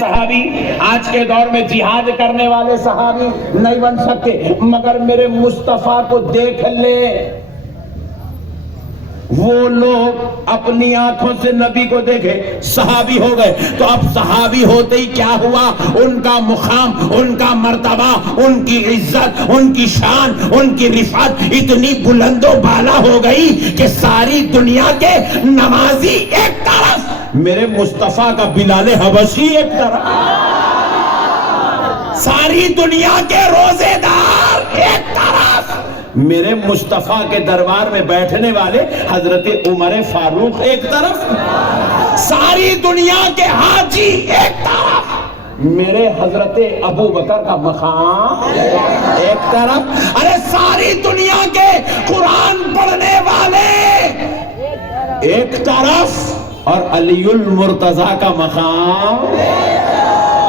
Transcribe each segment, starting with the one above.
صحابی آج کے دور میں جہاد کرنے والے صحابی نہیں بن سکتے، مگر میرے مصطفیٰ کو دیکھ لے، وہ لوگ اپنی آنکھوں سے نبی کو دیکھے صحابی ہو گئے۔ تو اب صحابی ہوتے ہی کیا ہوا؟ ان کا مقام، ان کا مرتبہ، ان کی عزت، ان کی شان، ان کی رفعت اتنی بلند و بالا ہو گئی کہ ساری دنیا کے نمازی ایک طرف، میرے مصطفیٰ کا بلال حبشی ایک طرف، ساری دنیا کے روزے دار ایک طرف، میرے مصطفیٰ کے دربار میں بیٹھنے والے حضرت عمر فاروق ایک طرف، ساری دنیا کے حاجی ایک طرف، میرے حضرت ابو بکر کا مقام ایک طرف، ارے ساری دنیا کے قرآن پڑھنے والے ایک طرف، اور علی المرتضیٰ کا مقام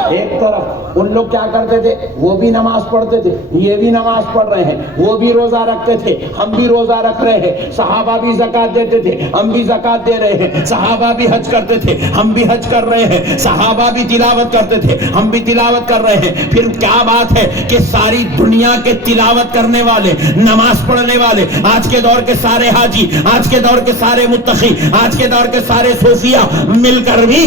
ایک طرف۔ ان لوگ کیا کرتے تھے؟ وہ بھی نماز پڑھتے تھے، یہ بھی نماز پڑھ رہے ہیں، وہ بھی روزہ رکھتے تھے، ہم بھی روزہ رکھ رہے ہیں، صحابہ بھی زکوٰۃ دیتے تھے، ہم بھی زکوٰۃ دے رہے ہیں، صحابہ بھی حج کرتے تھے، ہم بھی حج کر رہے ہیں، صحابہ بھی تلاوت کرتے تھے، ہم بھی تلاوت کر رہے ہیں۔ پھر کیا بات ہے کہ ساری دنیا کے تلاوت کرنے والے، نماز پڑھنے والے، آج کے دور کے سارے حاجی، آج کے دور کے سارے متقی، آج کے دور کے سارے صوفیہ مل کر بھی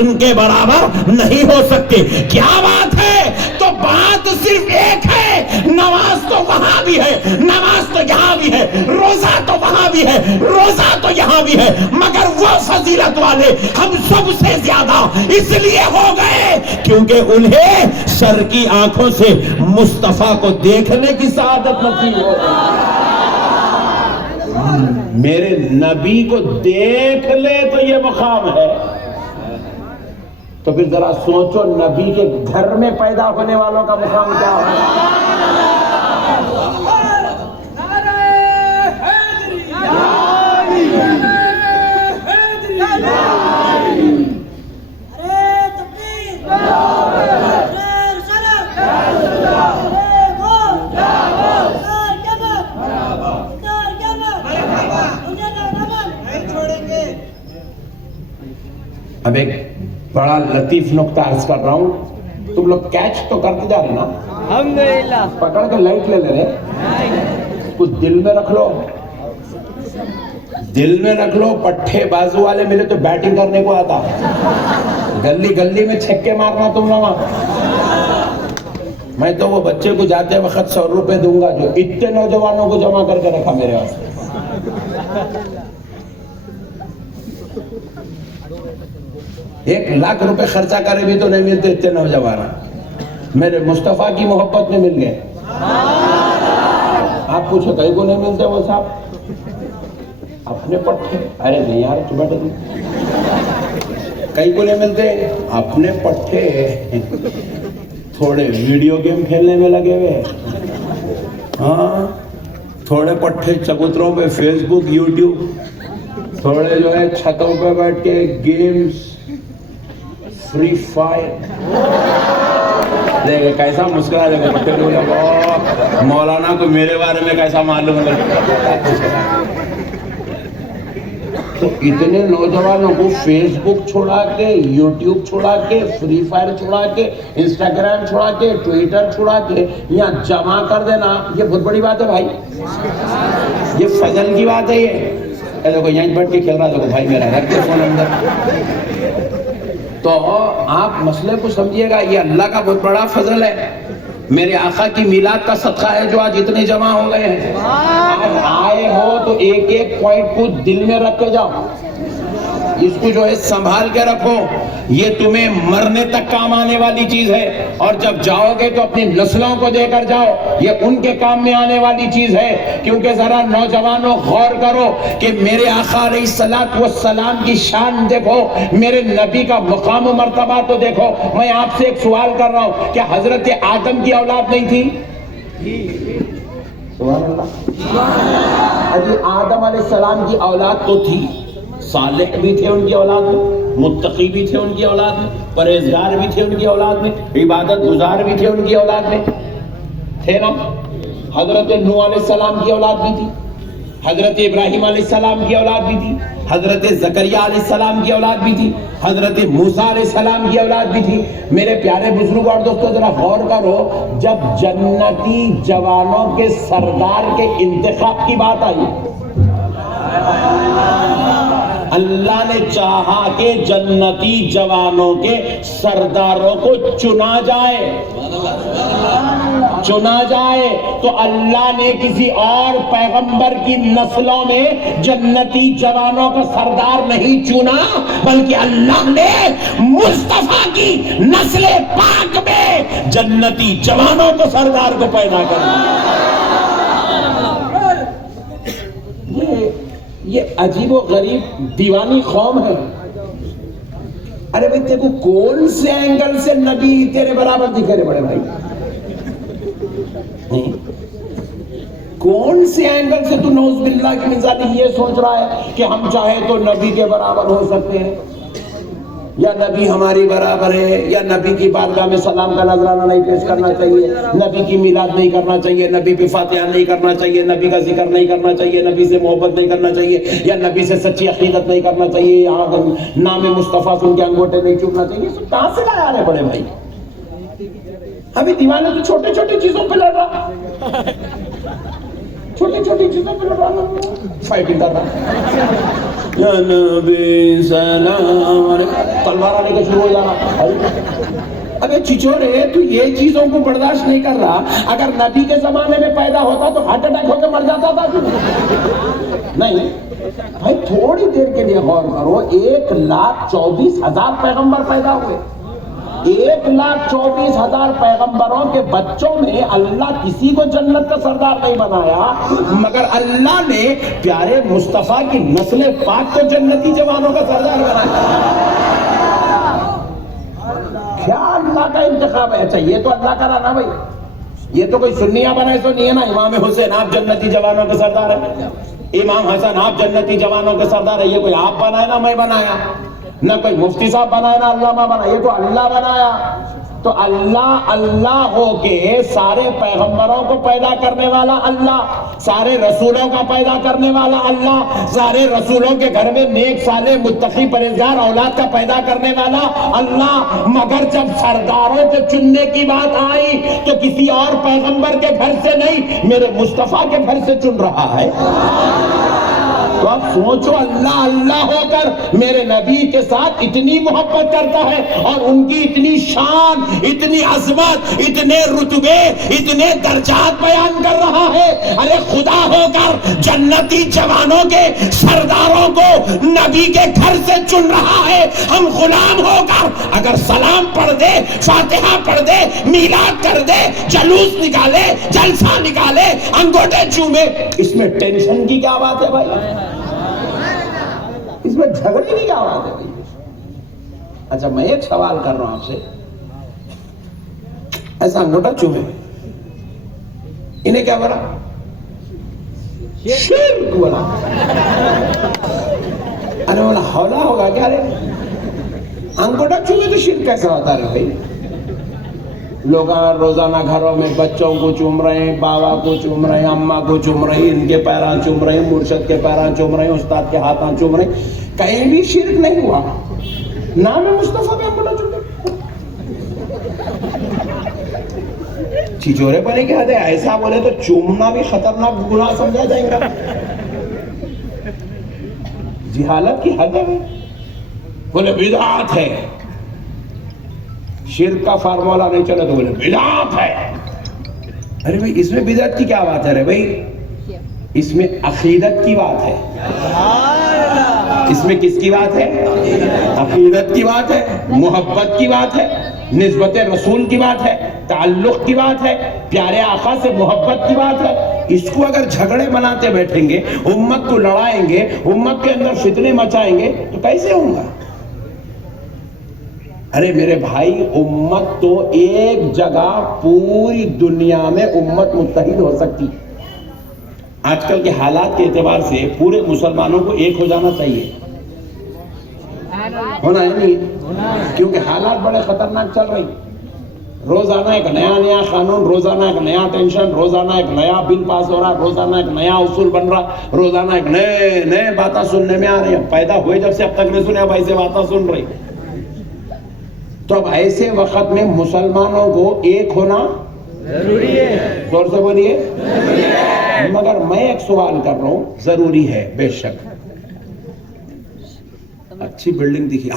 ان کے برابر نہیں ہو سکتے۔ کیا بات ہے؟ تو بات صرف ایک ہے، نماز تو وہاں بھی ہے، نماز تو یہاں بھی ہے، روزہ تو وہاں بھی ہے، روزہ تو یہاں بھی ہے، مگر وہ فضیلت والے ہم سب سے زیادہ اس لیے ہو گئے کیونکہ انہیں سر کی آنکھوں سے مصطفیٰ کو دیکھنے کی سعادت نصیب ہو گئی۔ میرے نبی کو دیکھ لے تو یہ مقام ہے، تو پھر ذرا سوچو نبی کے گھر میں پیدا ہونے والوں کا مقام کیا ہے؟ اب ایک بڑا لطیف نقطہ عرض کر رہا ہوں، تم لوگ کیچ تو کرتے جا رہے نا؟ الحمدللہ۔ پکڑ کے لائٹ لے لے رہے، کچھ دل میں رکھ لو، دل میں رکھ لو، پٹھے بازو والے ملے تو بیٹنگ کرنے کو آتا، گلی گلی میں چھکے مارنا تم لوگ۔ میں تو وہ بچے کو جاتے وقت 100 روپے دوں گا جو اتنے نوجوانوں کو جمع کر کے رکھا میرے واسطے۔ ایک لاکھ روپے خرچہ کرے بھی تو نہیں ملتے اتنے نوجوان، میرے مصطفیٰ کی محبت میں مل گئے۔ آپ پوچھو کئی کو نہیں ملتے وہ صاحب؟ اپنے پٹھے، ارے نہیں یار تو بیٹھے کئی کو نہیں ملتے، اپنے پٹھے تھوڑے ویڈیو گیم کھیلنے میں لگے ہوئے، ہاں تھوڑے پٹھے چبوتروں پہ فیس بک، یوٹیوب، تھوڑے جو ہے چھتوں پہ بیٹھ کے گیمز، فری فائر، دیکھے کیسا مسکرا، دیکھو مولانا کو میرے بارے میں کیسا معلوم ہے۔ تو اتنے نوجوانوں کو فیس بک چھوڑا کے، یوٹیوب چھوڑا کے، فری فائر چھوڑا کے، انسٹاگرام چھوڑا کے، ٹویٹر چھوڑا کے یہاں جمع کر دینا، یہ بہت بڑی بات ہے بھائی، یہ فضل کی بات ہے۔ یہ دیکھو یہیں بیٹھ کے کھیل رہا، دیکھو بھائی میرا رکھ کے فون اندر۔ تو آپ مسئلے کو سمجھیے گا، یہ اللہ کا بہت بڑا فضل ہے، میرے آقا کی میلاد کا صدقہ ہے جو آج اتنے جمع ہو گئے ہیں۔ آپ آئے ہو تو ایک ایک پوائنٹ کو دل میں رکھ کے جاؤ، اس کو جو ہے سنبھال کے رکھو، یہ تمہیں مرنے تک کام آنے والی چیز ہے، اور جب جاؤ گے تو اپنی نسلوں کو دے کر جاؤ، یہ ان کے کام میں آنے والی چیز ہے۔ کیونکہ ذرا نوجوانوں غور کرو کہ میرے آقا علیہ الصلوۃ والسلام کی شان دیکھو، میرے نبی کا مقام و مرتبہ تو دیکھو۔ میں آپ سے ایک سوال کر رہا ہوں، کیا حضرت آدم کی اولاد نہیں تھی؟ سبحان اللہ۔ حضرت آدم علیہ السلام کی اولاد تو تھی، صالح بھی تھے ان کی اولاد میں، متقی بھی تھے ان کی اولاد میں، پرہیزگار بھی تھے ان کی اولاد میں، عبادت گزار بھی تھے ان کی اولاد میں، تھے نا؟ حضرت نوح علیہ السلام کی اولاد بھی تھی، حضرت ابراہیم علیہ السلام کی اولاد بھی تھی، حضرت زکریا علیہ السلام کی اولاد بھی تھی، حضرت موسیٰ علیہ السلام کی اولاد بھی تھی۔ میرے پیارے بزرگ اور دوستو ذرا غور کرو، جب جنتی جوانوں کے سردار کے انتخاب کی بات آئی، اللہ نے چاہا کہ جنتی جوانوں کے سرداروں کو چنا جائے تو اللہ نے کسی اور پیغمبر کی نسلوں میں جنتی جوانوں کا سردار نہیں چنا، بلکہ اللہ نے مصطفیٰ کی نسل پاک میں جنتی جوانوں کو سردار کو پیدا کر دیا۔ یہ عجیب و غریب دیوانی قوم ہے۔ ارے بھائی تیرے کو کون سے اینگل سے نبی تیرے برابر دکھے رہے بڑے بھائی؟ کون سے اینگل سے تو نعوذ باللہ کی مزاجی یہ سوچ رہا ہے کہ ہم چاہے تو نبی کے برابر ہو سکتے ہیں، یا نبی ہماری برابر ہے، یا نبی کی بارگاہ میں سلام کا نذرانہ نہیں پیش کرنا چاہیے، نبی کی میلاد نہیں کرنا چاہیے، نبی پہ فاتحہ نہیں کرنا چاہیے، نبی کا ذکر نہیں کرنا چاہیے، نبی سے محبت نہیں کرنا چاہیے، یا نبی سے سچی عقیدت نہیں کرنا چاہیے، نام مصطفیٰ سے ان کے انگوٹھے نہیں چومنا چاہیے۔ سب کہاں سے لایا رہے بڑے بھائی؟ ابھی دیوانے تو چھوٹے چھوٹے چیزوں پہ لڑ رہا، چھوٹی چھوٹی چیزوں پہ لڑ رہا، فائٹنگ کر رہا، یا نبی سلام علیکم، تلوار آنے کا شروع ہو جانا۔ ابے چچورے تو یہ چیزوں کو برداشت نہیں کر رہا، اگر نبی کے زمانے میں پیدا ہوتا تو ہارٹ اٹیک ہو کے مر جاتا تھا نہیں؟ بھائی تھوڑی دیر کے لیے غور کرو، 1,24,000 پیغمبر پیدا ہوئے، 1,24,000 پیغمبروں کے بچوں میں اللہ کسی کو جنت کا سردار نہیں بنایا، مگر اللہ نے پیارے مصطفیٰ کی نسل پاک کو جنتی جوانوں کا سردار بنایا۔ کیا اللہ کا انتخاب ہے؟ اچھا یہ تو اللہ کا رہا نا بھائی، یہ تو کوئی سنیہ بنائے تو نہیں ہے نا۔ امام حسین آپ جنتی جوانوں کے سردار ہیں، امام حسن آپ جنتی جوانوں کے سردار ہیں، یہ کوئی آپ بنائے نہ میں بنایا، نہ کوئی مفتی صاحب بنایا نہ علامہ بنایا، یہ تو اللہ بنایا۔ تو اللہ ہو کے سارے پیغمبروں کو پیدا کرنے والا اللہ، سارے رسولوں کا پیدا کرنے والا اللہ، سارے رسولوں کے گھر میں نیک صالح متقی پرہیزگار اولاد کا پیدا کرنے والا اللہ، مگر جب سرداروں کو چننے کی بات آئی تو کسی اور پیغمبر کے گھر سے نہیں، میرے مصطفیٰ کے گھر سے چن رہا ہے۔ تو آپ سوچو، اللہ ہو کر میرے نبی کے ساتھ اتنی محبت کرتا ہے اور ان کی اتنی شان، اتنی عظمت، اتنے رتبے، اتنے درجات بیان کر رہا ہے۔ ارے خدا ہو کر جنتی جوانوں کے سرداروں کو نبی کے گھر سے چن رہا ہے، ہم غلام ہو کر اگر سلام پڑھ دے، فاتحہ پڑھ دے، میلاد کر دے، جلوس نکالے، جلسہ نکالے، انگوٹھے چومے، اس میں ٹینشن کی کیا بات ہے بھائی؟ اس میں جھگڑے کی کیا بات ہے بھائی؟ اچھا میں ایک سوال کر رہا ہوں آپ سے، ایسا انگوٹھا چومے انہیں کیا بولا؟ شرک بولا۔ ارے بولا حولا ہوگا کیا رے؟ انگوٹھا چومے تو شرک کیسا ہوتا ہے بھائی؟ لوگ روزانہ گھروں میں بچوں کو چوم رہے ہیں، بابا کو چوم رہے ہیں، اماں کو چوم رہے ہیں، ان کے پیراں چوم رہے ہیں، مرشد کے پیراں چوم رہے ہیں، استاد کے ہاتھاں چوم رہے ہیں، کہیں بھی شرک نہیں ہوا۔ نام مصطفیٰ پہ انگوٹھا چوم رہے، چھچورے پنے کی حد ہے۔ ایسا بولے تو چومنا بھی خطرناک گناہ سمجھا جائے گا، جہالت کی حد ہے۔ بولے بدعت ہے، شرک کا فارمولا نہیں چلا تو بولے بدعت ہے۔ ارے بھائی اس میں بدعت کی کیا بات ہے رے بھائی؟ اس میں عقیدت کی بات ہے۔ اس میں کس کی بات ہے؟ عقیدت کی بات ہے، محبت کی بات ہے، نسبت رسول کی بات ہے، تعلق کی بات ہے، پیارے آقا سے محبت کی بات ہے۔ اس کو اگر جھگڑے بناتے بیٹھیں گے، امت کو لڑائیں گے، امت کے اندر فتنے مچائیں گے تو کیسے ہوں گا؟ ارے میرے بھائی، امت تو ایک جگہ پوری دنیا میں امت متحد ہو سکتی۔ آج کل کے حالات کے اعتبار سے پورے مسلمانوں کو ایک ہو جانا چاہیے، ہونا ہے نہیں؟ کیونکہ حالات بڑے خطرناک چل رہی۔ روزانہ ایک نیا قانون، روزانہ ایک نیا ٹینشن، روزانہ ایک نیا بل پاس ہو رہا، روزانہ ایک نیا اصول بن رہا، روزانہ ایک نئے باتیں سننے میں آ رہی ہیں. پیدا ہوئے جب سے اب تک نہیں سنے، اب ایسے باتیں سن رہی. تو اب ایسے وقت میں مسلمانوں کو ایک ہونا ضروری ہے. زور سے بولیے ضروری ہے. مگر میں ایک سوال کر رہا ہوں، ضروری ہے بے شک. اچھی بلڈنگ دکھی،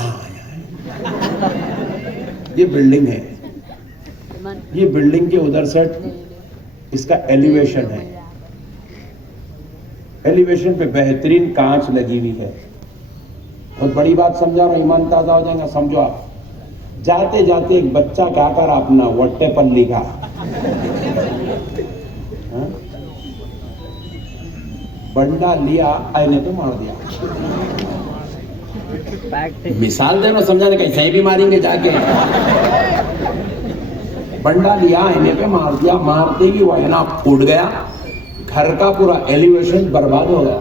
یہ بلڈنگ ہے، یہ بلڈنگ کے ادھر سے اس کا ایلیویشن ہے، ایلیویشن پہ بہترین کانچ لگی ہوئی ہے. بہت بڑی بات سمجھا رہا، ایمان تازہ ہو جائیں گا. سمجھو آپ جاتے جاتے ایک بچہ کیا کر اپنا وٹے پر لکھا، بنڈا لیا آئینے پہ مار دیا. مثال دینا سمجھانے کا، صحیح بھی ماریں گے جا کے. بنڈا لیا آئینے پہ مار دیا، مارتے ہی وہ آئینہ پھوٹ گیا، گھر کا پورا ایلیویشن برباد ہو گیا.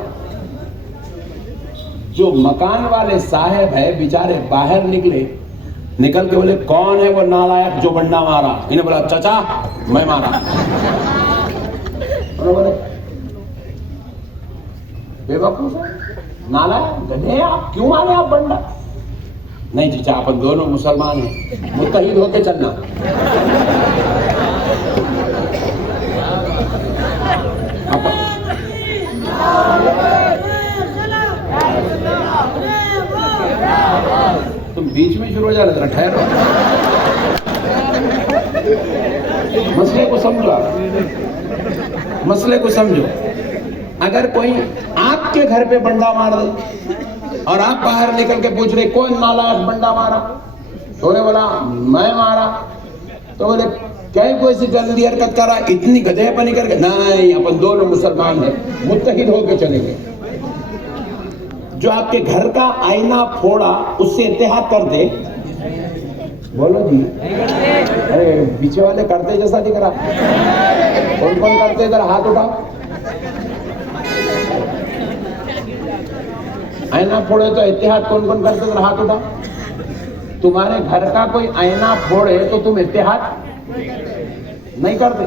جو مکان والے صاحب ہے بیچارے باہر نکل کے بولے کون ہے وہ نالائق جو بنڈا مارا؟ انہیں بولا چچا میں مارا. بولے بے وقوف ہے، نالائق گدھے آپ، کیوں مارے آپ بنڈا؟ نہیں چچا اپن دونوں مسلمان ہیں، متحد ہو کے چلنا. تم بیچ میں شروع ہو جا رہے، ٹھہرو. مسئلے کو سمجھو، مسئلے کو سمجھو. اگر کوئی آپ کے گھر پہ بنڈا مار دے اور آپ باہر نکل کے پوچھ رہے کون نالائق بنڈا مارا، تو نے بولا میں مارا، تو بولے کیا کوئی سی گندی حرکت کر رہا، اتنی گدھے پنی کر کے؟ نہیں، اپن دونوں مسلمان ہیں، متحد ہو کے چلیں گے. جو آپ کے گھر کا آئینہ پھوڑا اس سے اتحاد کر دے، بولو جی. ارے پیچھے والے کرتے جیسا دکھ رہا، کون کون کرتے؟ ادھر ہاتھ اٹھا. آئینہ پھوڑے تو اتحاد کون کون کرتے؟ ادھر ہاتھ اٹھا. تمہارے گھر کا کوئی آئینہ پھوڑے تو تم اتحاد نہیں کرتے،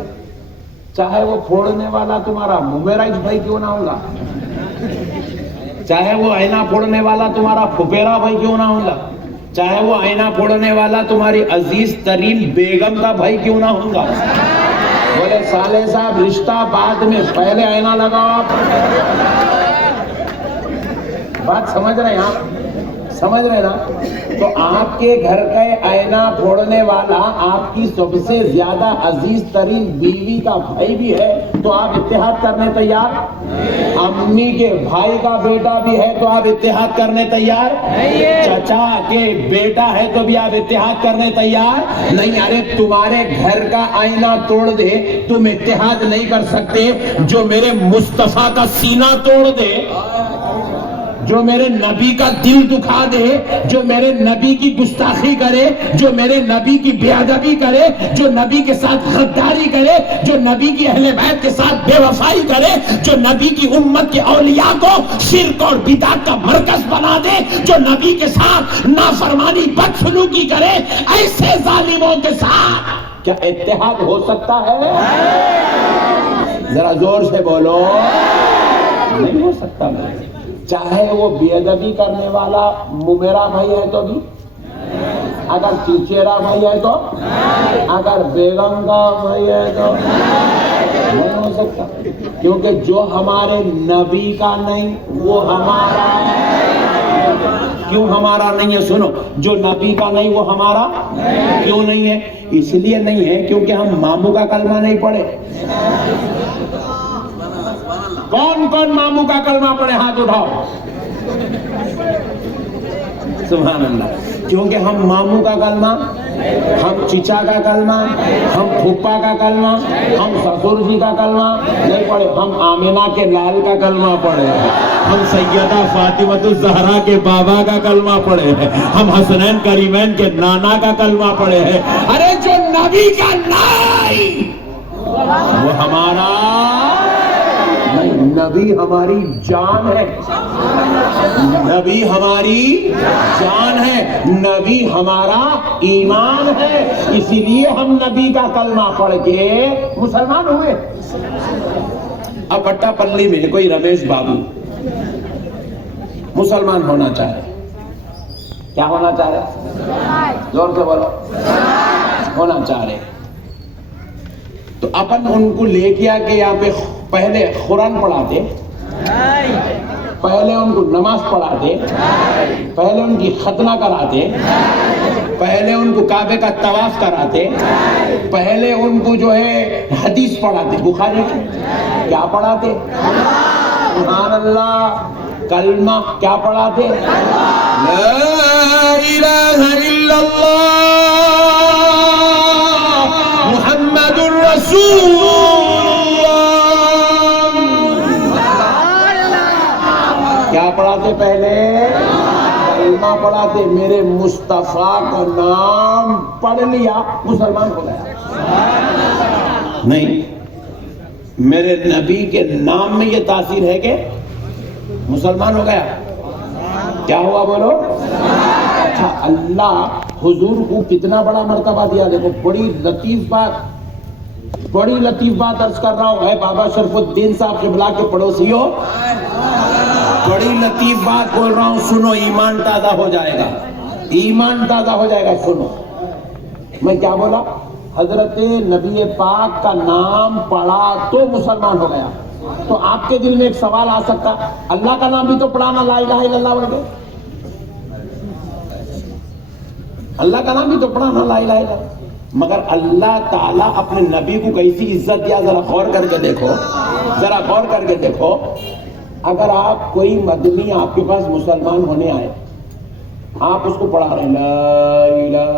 چاہے وہ پھوڑنے والا تمہارا ممیرائج بھائی کیوں نہ ہوگا، چاہے وہ آئینہ پھوڑنے والا تمہارا پھپھیرا بھائی کیوں نہ ہوگا، چاہے وہ آئینہ پھوڑنے والا تمہاری عزیز ترین بیگم کا بھائی کیوں نہ ہوگا. بولے سالے صاحب رشتہ بعد میں، پہلے آئینہ لگاؤ. آپ بات سمجھ رہے ہیں؟ آپ سمجھ رہے نا؟ تو آپ کے گھر کا آئینہ پھوڑنے والا آپ کی سب سے زیادہ عزیز ترین بیوی کا بھائی بھی ہے تو آپ اتحاد کرنے تیار؟ امی کے بھائی کا بیٹا بھی ہے تو آپ اتحاد کرنے تیار؟ چچا کے بیٹا ہے تو بھی آپ اتحاد کرنے تیار نہیں. ارے تمہارے گھر کا آئینہ توڑ دے تم اتحاد نہیں کر سکتے، جو میرے مصطفیٰ کا سینہ توڑ دے، جو میرے نبی کا دل دکھا دے، جو میرے نبی کی گستاخی کرے، جو میرے نبی کی بے ادبی کرے، جو نبی کے ساتھ غداری کرے، جو نبی کی اہل بیت کے ساتھ بے وفائی کرے، جو نبی کی امت کے اولیاء کو شرک اور بدعت کا مرکز بنا دے، جو نبی کے ساتھ نافرمانی بدسلوکی کرے، ایسے ظالموں کے ساتھ کیا اتحاد ہو سکتا ہے؟ ذرا زور سے بولو، نہیں ہو سکتا. چاہے وہ بے ادبی کرنے والا ممیرا بھائی ہے تو بھی، اگر چچیرا بھائی ہے تو، اگر بیگم کا بھائی ہے تو نہیں ہو سکتا. کیونکہ جو ہمارے نبی کا نہیں وہ ہمارا ہے. کیوں ہمارا نہیں ہے؟ سنو، جو نبی کا نہیں وہ ہمارا کیوں نہیں ہے؟ اس لیے نہیں ہے کیونکہ ہم ماموں کا کلمہ نہیں پڑھے. کون کون ماموں کا کلمہ پڑھے؟ ہاتھ اٹھاؤ. سبحان اللہ. کیونکہ ہم ماموں کا کلمہ، ہم چچا کا کلمہ، ہم پھپھا کا کلمہ، ہم سسر جی کا کلمہ نہیں پڑھے. ہم آمینہ کے لال کا کلمہ پڑھے ہیں، ہم سیدہ فاطمہ الزہرا کے بابا کا کلمہ پڑھے ہیں، ہم حسنین کریمین کے نانا کا کلمہ پڑھے ہیں. ارے جو نبی کا نہیں وہ ہمارا نہیں. نبی ہماری جان ہے، نبی ہماری جان ہے، نبی ہمارا ایمان ہے، اسی لیے ہم نبی کا کلمہ پڑھ کے مسلمان ہوئے۔ اب بٹا پلی میں کوئی رمیش بابو مسلمان ہونا چاہے، کیا ہونا چاہ رہے؟ زور سے بولو، ہونا چاہ رہے، تو اپن ان کو لے کیا کہ یہاں پہ پہلے قرآن پڑھاتے، پہلے ان کو نماز پڑھاتے، پہلے ان کی ختنہ کراتے، پہلے ان کو کعبے کا طواف کراتے، پہلے ان کو جو ہے حدیث پڑھاتے، بخاری کیا پڑھاتے؟ سبحان اللہ، کلمہ کیا پڑھاتے؟ لا الہ الا اللہ محمد الرسول اللہ۔ کیا پڑھاتے پہلے؟ کلمہ پڑھاتے، میرے مصطفیٰ کا نام پڑھ لیا مسلمان ہو گیا۔ نہیں، میرے نبی کے نام میں یہ تاثیر ہے کہ مسلمان ہو گیا۔ کیا ہوا بولو؟ اچھا، اللہ حضور کو کتنا بڑا مرتبہ دیا، دیکھو بڑی لطیف بات عرض کر رہا ہوں، اے بابا شرف الدین صاحب قبلہ کے پڑوسیوں، بڑی لطیف بات بول رہا ہوں، سنو، ایمان تازہ ہو جائے گا، ایمان تازہ ہو جائے گا، سنو۔ میں کیا بولا؟ حضرت نبی پاک کا نام پڑھا تو مسلمان ہو گیا۔ تو آپ کے دل میں ایک سوال آ سکتا، اللہ کا نام بھی تو پڑھانا، لا الہ الا اللہ بول کے، اللہ کا نام بھی تو پڑھانا، لا الہ الا اللہ۔ مگر اللہ تعالیٰ اپنے نبی کو کیسی عزت دیا، ذرا غور کر کے دیکھو، ذرا غور کر کے دیکھو۔ اگر آپ کوئی مدنی آپ کے پاس مسلمان ہونے آئے، آپ اس کو پڑھا رہے ہیں لا الہ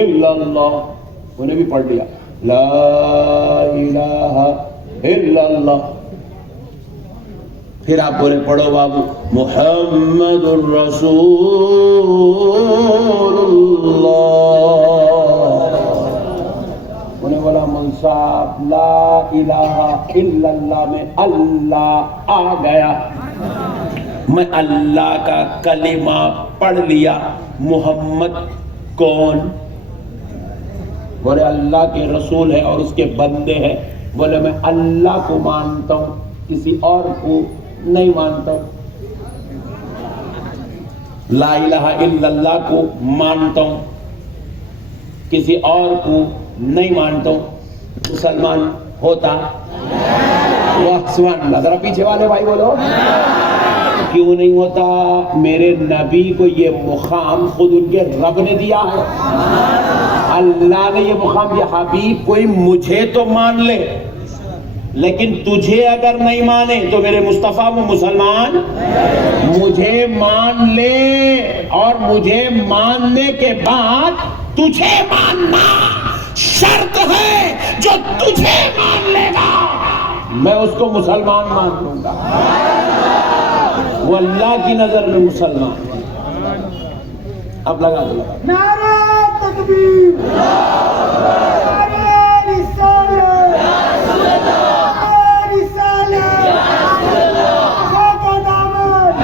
الا اللہ، انہیں بھی پڑھ لیا لا الہ الا اللہ، پھر آپ بولے پڑھو بابو محمد الرسول اللہ، انہیں بولا مول صاحب لا الہ الا اللہ میں اللہ آ گیا، میں اللہ کا کلمہ پڑھ لیا، محمد کون؟ بولے اللہ کے رسول ہے اور اس کے بندے ہیں۔ بولے میں اللہ کو مانتا ہوں، کسی اور کو نہیں مانتا ہوں، لا الہ الا اللہ کو مانتا ہوں، کسی اور کو نہیں مانتا ہوں، مسلمان ہوتا؟ واہ سبحان اللہ، ذرا پیچھے والے بھائی بولو کیوں نہیں ہوتا؟ میرے نبی کو یہ مقام خود ان کے رب نے دیا ہے، اللہ نے یہ مقام دیا، حبیب کوئی مجھے تو مان لے لیکن تجھے اگر نہیں مانے تو میرے مصطفیٰ وہ مسلمان، مجھے مان لے اور مجھے ماننے کے بعد تجھے ماننا شرط ہے، جو تجھے مان لے گا میں اس کو مسلمان مان لوں گا، وہ اللہ کی نظر میں مسلمان۔ اب لگا دو نعرہ تکبیر، نعرہ رسالت، نعرہ رسالت، خاکہ دامن،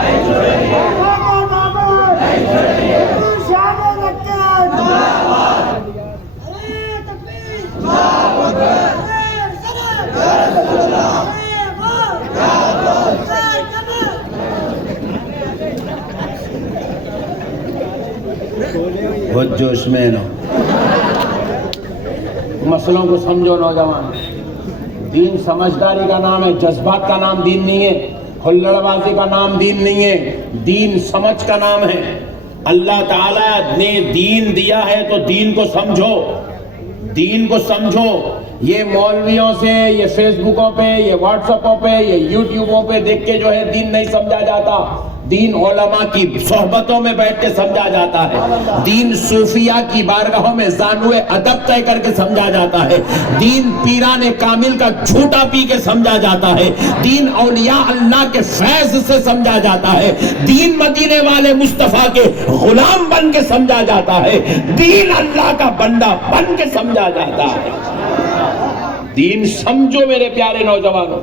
خاکہ دامن، شان مکہ، نعرہ تکبیر، نعرہ رسالت، بہت جوش میں نو، مسئلوں کو سمجھو نوجوان، دین سمجھداری کا نام ہے، جذبات کا نام دین نہیں ہے، ہلڑ بازی کا نام دین نہیں ہے، دین سمجھ کا نام ہے۔ اللہ تعالیٰ نے دین دیا ہے تو دین کو سمجھو، دین کو سمجھو۔ یہ مولویوں سے، یہ فیس بکوں پہ، یہ واٹس ایپوں پہ، یہ یوٹیوبوں پہ دیکھ کے جو ہے دین نہیں سمجھا جاتا، دین علماء کی صحبتوں میں بیٹھ کے سمجھا جاتا ہے، دین صوفیاء کی بارگاہوں میں زانوے ادب طے کر کے سمجھا جاتا ہے، دین پیران کامل کا جھوٹا پی کے سمجھا جاتا ہے، دین اولیاء اللہ کے فیض سے سمجھا جاتا ہے، دین مدینے والے مصطفیٰ کے غلام بن کے سمجھا جاتا ہے، دین اللہ کا بندہ بن کے سمجھا جاتا ہے۔ دین سمجھو میرے پیارے نوجوانوں،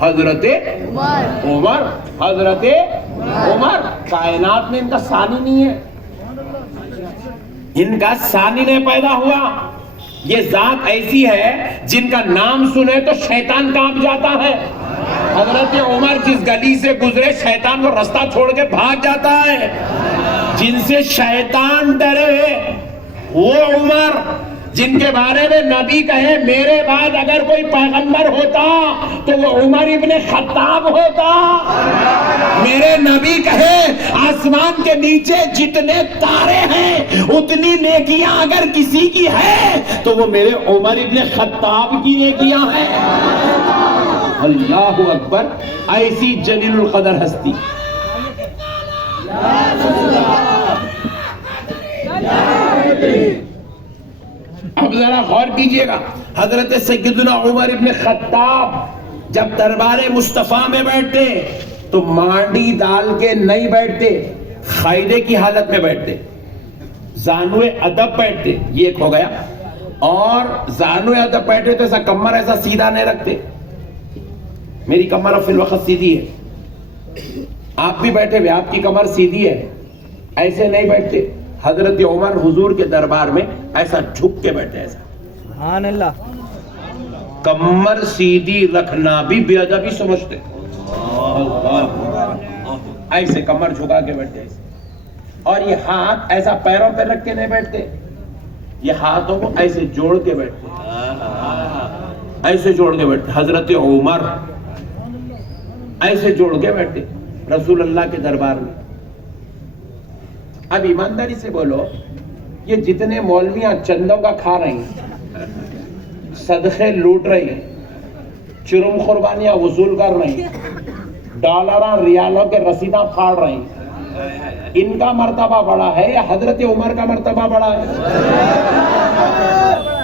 حضرت عمر. حضرت عمر کائنات میں ان کا ثانی نہیں ہے, ان کا ثانی نہیں پیدا ہوا. یہ ذات ایسی ہے جن کا نام سنے تو شیطان کانپ جاتا ہے. حضرت عمر جس گلی سے گزرے شیطان وہ راستہ چھوڑ کے بھاگ جاتا ہے. جن سے شیطان ڈرے وہ عمر, جن کے بارے میں نبی کہے میرے بعد اگر کوئی پیغمبر ہوتا تو وہ عمر ابن خطاب ہوتا. میرے نبی کہے آسمان کے نیچے جتنے تارے ہیں اتنی نیکیاں اگر کسی کی ہے تو وہ میرے عمر ابن خطاب کی نیکیاں ہیں. اللہ اکبر. ایسی جلیل القدر ہستی. اب ذرا غور کیجئے گا, حضرت سیدنا عمر ابن خطاب جب دربار مصطفیٰ میں بیٹھتے تو مانڈی ڈال کے نہیں بیٹھتے, قاعدے کی حالت میں بیٹھتے, زانوے ادب بیٹھتے. یہ ایک ہو گیا. اور زانوے ادب بیٹھے تو ایسا کمر ایسا سیدھا نہیں رکھتے. میری کمر اب فی الوقت سیدھی ہے, آپ بھی بیٹھے ہوئے آپ کی کمر سیدھی ہے, ایسے نہیں بیٹھتے. حضرت عمر حضور کے دربار میں ایسا جھک کے بیٹھے, ایسا سبحان اللہ. کمر سیدھی رکھنا بھی بے ادبی سمجھتے. ایسے کمر جھکا کے بیٹھتے ایسے. اور یہ ہاتھ ایسا پیروں پہ رکھ کے نہیں بیٹھتے, یہ ہاتھوں کو ایسے جوڑ کے بیٹھتے, ایسے جوڑ کے بیٹھتے. حضرت عمر ایسے جوڑ کے بیٹھتے رسول اللہ کے دربار میں. اب ایمانداری سے بولو, یہ جتنے مولویاں چندوں کا کھا رہی ہیں, صدقے لوٹ رہی ہیں, چرم قربانیاں وصول کر رہی ہیں, ڈالراں ریالوں کے رسیداں پھاڑ رہی ہیں, ان کا مرتبہ بڑا ہے یا حضرت عمر کا مرتبہ بڑا ہے؟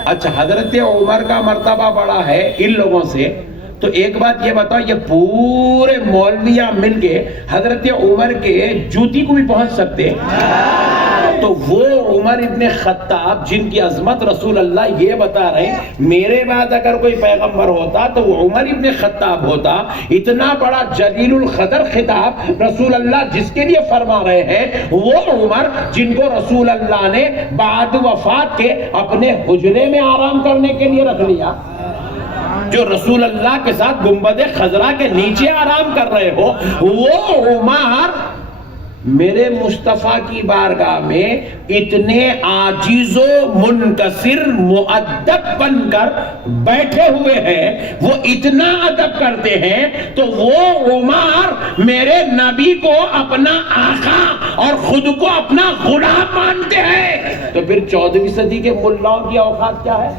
اچھا, حضرت عمر کا مرتبہ بڑا ہے ان لوگوں سے. تو ایک بات یہ بتاؤ, یہ پورے مولویاں مل کے حضرت عمر کے جوتی کو بھی پہنچ سکتے ہیں؟ تو وہ عمر ابن خطاب جن کی عظمت رسول اللہ یہ بتا رہے ہیں میرے بعد اگر کوئی پیغمبر ہوتا تو وہ عمر ابن خطاب ہوتا. اتنا بڑا جلیل القدر خطاب رسول اللہ جس کے لیے فرما رہے ہیں وہ عمر جن کو رسول اللہ نے بعد وفات کے اپنے حجرے میں آرام کرنے کے لیے رکھ لیا, جو رسول اللہ کے ساتھ گنبد خضرا کے نیچے آرام کر رہے ہو, وہ عمر میرے مصطفیٰ کی بارگاہ میں اتنے عاجز و منکسر مؤدب بن کر بیٹھے ہوئے ہیں, وہ اتنا ادب کرتے ہیں. تو وہ عمر میرے نبی کو اپنا آقا اور خود کو اپنا غلام مانتے ہیں. تو پھر 14ویں صدی کے ملاؤں کی اوقات کیا ہے؟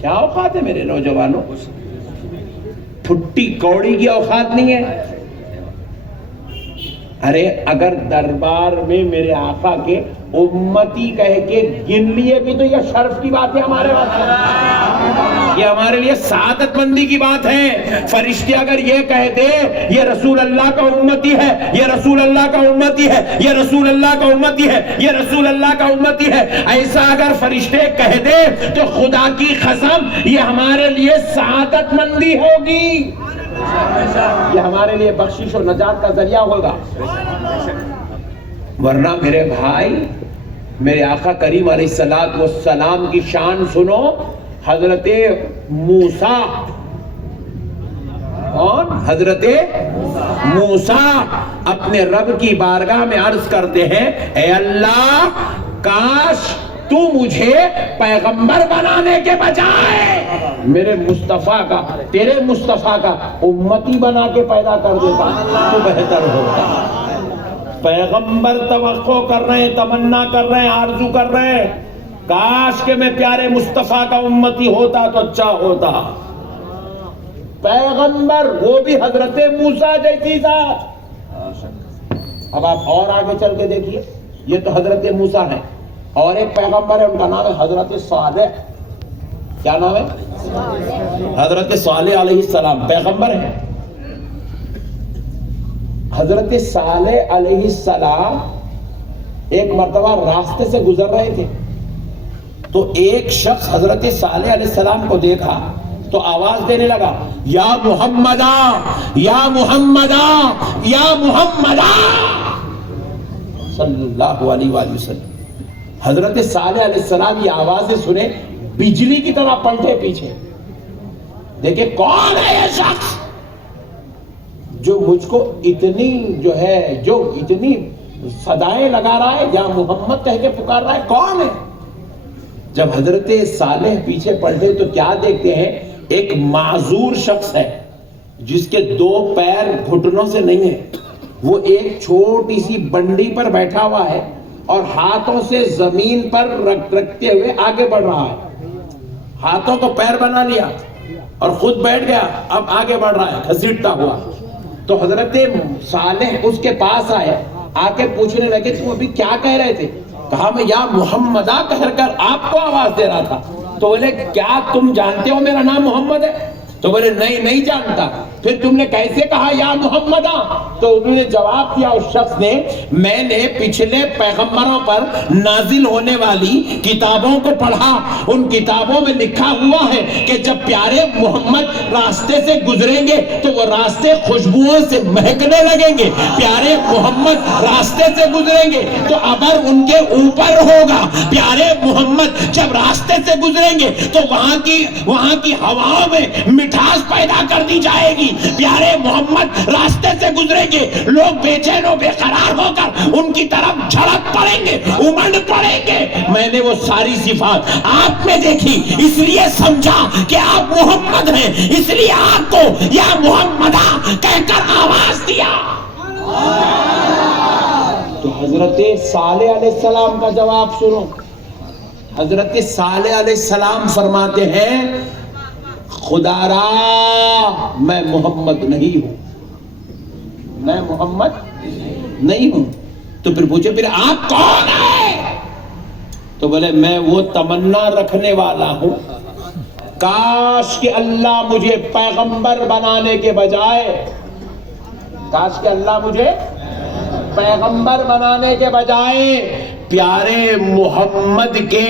کیا اوقات ہے میرے نوجوانوں؟ پھٹی کوڑی کی اوقات نہیں ہے. ارے اگر دربار میں میرے آقا کے امتی کہہ کے گن لیے بھی تو یہ شرف کی بات ہے ہمارے واسطے, یہ ہمارے لیے سعادت مندی کی بات ہے. فرشتے اگر یہ کہہ دے یہ رسول اللہ کا امتی ہے, یہ رسول اللہ کا امتی ہے, یہ رسول اللہ کا امتی ہے, یہ رسول اللہ کا امتی ہے, ایسا اگر فرشتے کہہ دے تو خدا کی قسم یہ ہمارے لیے سعادت مندی ہوگی, یہ ہمارے لیے بخشش و نجات کا ذریعہ ہوگا. ورنہ میرے بھائی میرے آقا کریم علیہ السلام کی شان سنو. حضرت موسیٰ اور حضرت موسیٰ اپنے رب کی بارگاہ میں عرض کرتے ہیں اے اللہ کاش تو مجھے پیغمبر بنانے کے بجائے میرے مصطفیٰ کا, تیرے مصطفیٰ کا امتی بنا کے پیدا کر دیتا تو بہتر ہوگا. پیغمبر توقع کر رہے ہیں, تمنا کر رہے ہیں, آرزو کر رہے ہیں, کاش کہ میں پیارے مصطفیٰ کا امتی ہوتا تو اچھا ہوتا. پیغمبر وہ بھی حضرت موسیٰ جیسی ذات. اب آپ اور آگے چل کے دیکھیے, یہ تو حضرت موسیٰ ہیں, اور ایک پیغمبر ہے ان کا نام ہے حضرت صالح. کیا نام ہے؟ حضرت صالح علیہ السلام پیغمبر ہیں. حضرت صالح علیہ السلام ایک مرتبہ راستے سے گزر رہے تھے تو ایک شخص حضرت صالح علیہ السلام کو دیکھا تو آواز دینے لگا یا محمدا یا محمدا یا محمدا صلی اللہ علیہ وآلہ وسلم۔ حضرت صالح علیہ السلام یہ آوازیں سنے بجلی کی طرح پلٹے پیچھے، دیکھیں کون ہے یہ شخص جو مجھ کو اتنی جو اتنی صدائیں لگا رہا ہے، یا محمد کہہ کے پکار رہا ہے، کون ہے؟ جب حضرت صالح پیچھے پلٹے تو کیا دیکھتے ہیں؟ ایک معذور شخص ہے جس کے 2 پیر گھٹنوں سے نہیں ہیں، وہ ایک چھوٹی سی بنڈی پر بیٹھا ہوا ہے اور ہاتھوں سے زمین پر رکھتے ہوئے آگے بڑھ رہا ہے، ہاتھوں کو پیر بنا لیا اور خود بیٹھ گیا، اب آگے بڑھ رہا ہے گھسیٹتا ہوا۔ تو حضرت صالح اس کے پاس آئے، آ کے پوچھنے لگے تم ابھی کیا کہہ رہے تھے؟ کہا میں یا محمدہ کہہ کر آپ کو آواز دے رہا تھا۔ تو بولے کیا تم جانتے ہو میرا نام محمد ہے؟ تو بولے نہیں جانتا۔ پھر تم نے کیسے کہا یا محمدہ؟ تو انہوں نے جواب دیا اس شخص نے، میں نے پچھلے پیغمبروں پر نازل ہونے والی کتابوں کو پڑھا، ان کتابوں میں لکھا ہوا ہے کہ جب پیارے محمد راستے سے گزریں گے تو وہ راستے خوشبوؤں سے مہکنے لگیں گے، پیارے محمد راستے سے گزریں گے تو ابر ان کے اوپر ہوگا، پیارے محمد جب راستے سے گزریں گے تو وہاں کی ہواؤں میں مٹھاس پیدا کر دی جائے گی، پیارے محمد راستے سے گزریں گے، لوگ بے چین و بے قرار ہو کر ان کی طرف جھڑک پڑیں گے، امڑ پڑیں گے۔ میں نے وہ ساری صفات آپ میں دیکھی، اس لیے سمجھا کہ آپ محمد ہیں، اس لیے آپ کو یا محمدہ کہہ کر آواز دیا۔ تو حضرت صالح علیہ السلام کا جواب سنو۔ حضرت صالح علیہ السلام فرماتے ہیں خدا را میں محمد نہیں ہوں، میں محمد نہیں ہوں۔ تو پھر پوچھے پھر آپ کون ہیں؟ تو بولے میں وہ تمنا رکھنے والا ہوں، کاش کہ اللہ مجھے پیغمبر بنانے کے بجائے، کاش کہ اللہ مجھے پیغمبر بنانے کے بجائے پیارے محمد کے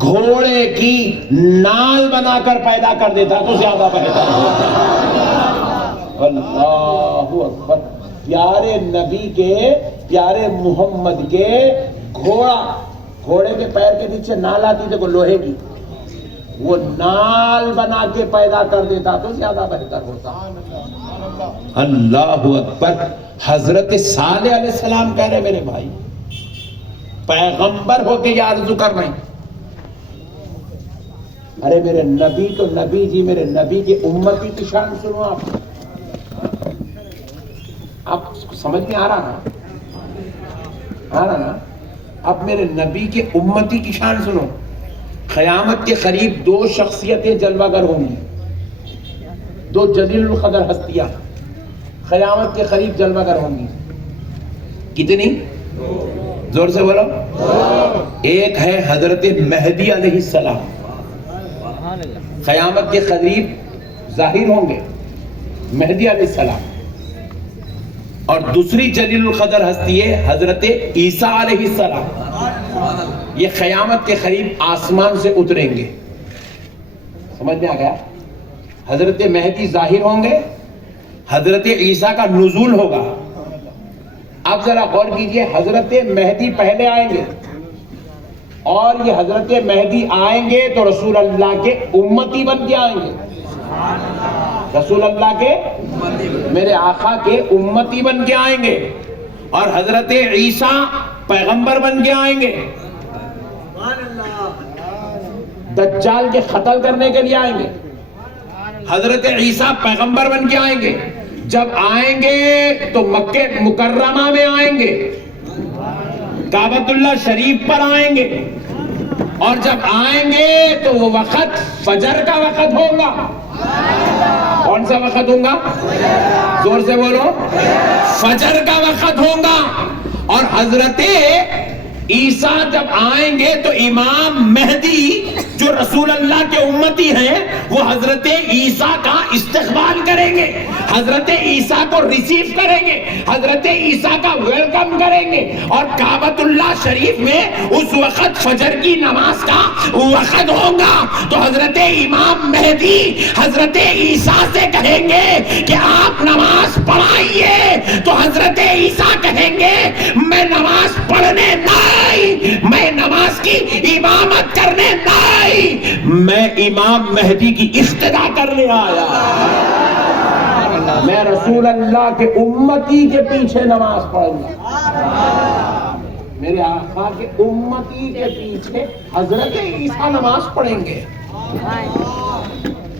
گھوڑے کی نال بنا کر پیدا کر دیتا تو زیادہ بہتر ہوتا۔ اللہ اکبر۔ پیارے نبی کے، پیارے محمد کے گھوڑے کے پیر کے نیچے نال آتی تھی وہ لوہے کی، وہ نال بنا کے پیدا کر دیتا تو زیادہ بہتر ہوتا۔ اللہ اکبر۔ حضرت صالح علیہ السلام کہہ رہے میرے بھائی پیغمبر ہو کے یہ عرض کر رہے ہیں، ارے میرے نبی تو نبی جی، میرے نبی کی امتی کی شان سنو۔ آپ سمجھ میں آ رہا نا؟ اب میرے نبی کے امتی کی شان سنو۔ قیامت کے قریب 2 شخصیتیں جلوہ گر ہوں گی، 2 جلیل القدر ہستیاں قیامت کے قریب جلوہ گر ہوں گی۔ کتنی؟ زور سے بولو۔ ایک ہے حضرت مہدی علیہ السلام، قیامت کے قریب ظاہر ہوں گے مہدی علیہ السلام، اور دوسری جلیل القدر ہستی ہے حضرت عیسیٰ علیہ السلام، یہ قیامت کے قریب آسمان سے اتریں گے۔ سمجھ میں آ گیا؟ حضرت مہدی ظاہر ہوں گے، حضرت عیسیٰ کا نزول ہوگا۔ اب ذرا غور کیجئے، حضرت مہدی پہلے آئیں گے اور یہ حضرت مہدی آئیں گے تو رسول اللہ کے امتی بن کے آئیں گے، رسول اللہ کے، میرے آقا کے امتی بن کے آئیں گے، اور حضرت عیسیٰ پیغمبر بن کے آئیں گے، دجال کے قتل کرنے کے لیے آئیں گے۔ حضرت عیسیٰ پیغمبر بن کے آئیں گے، جب آئیں گے تو مکہ مکرمہ میں آئیں گے، کعبۃ اللہ شریف پر آئیں گے، اور جب آئیں گے تو وہ وقت فجر کا وقت ہوگا۔ کون سا وقت ہوگا؟ زور سے بولو۔ فجر کا وقت ہوگا، اور حضرت عیسیٰ جب آئیں گے تو امام مہدی جو رسول اللہ کے امتی ہیں وہ حضرت عیسیٰ کا استقبال کریں گے، حضرت عیسیٰ کو ریسیو کریں گے، حضرت عیسیٰ کا ویلکم کریں گے، اور کعبۃ اللہ شریف میں اس وقت فجر کی نماز کا وقت ہوگا تو حضرت امام مہدی حضرت عیسیٰ سے کہیں گے کہ آپ نماز پڑھائیے، تو حضرت عیسیٰ کہیں گے میں نماز پڑھنے نہیں، میں نماز کی امامت کرنے نہیں، میں امام مہدی کی اقتدا کرنے آیا، میں رسول اللہ کے امتی کے پیچھے نماز پڑھوں گا، میرے آقا کے امتی کے پیچھے حضرت عیسیٰ نماز پڑھیں گے۔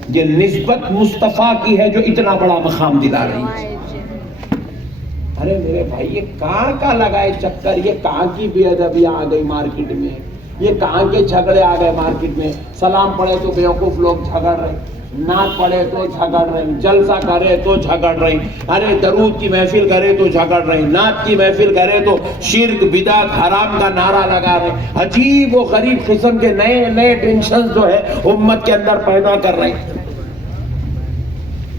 یہ نسبت مصطفیٰ کی ہے جو اتنا بڑا مقام دلا رہی ہے۔ ارے میرے بھائی یہ کہاں کا لگائے چکر، یہ کہاں کی بے ادبی آ گئی مارکیٹ میں، یہ کہاں کے جھگڑے آ گئے مارکیٹ میں، سلام پڑھے تو بیوقوف لوگ جھگڑ رہے، نعت پڑھے تو جھگڑ رہے، جلسہ کرے تو جھگڑ رہے، ارے درود کی محفل کرے تو جھگڑ رہے، نعت کی محفل کرے تو شرک بدعت حرام کا نعرہ لگا رہے، عجیب و غریب قسم کے نئے نئے ٹینشن جو ہے امت کے اندر پیدا کر رہے ہیں۔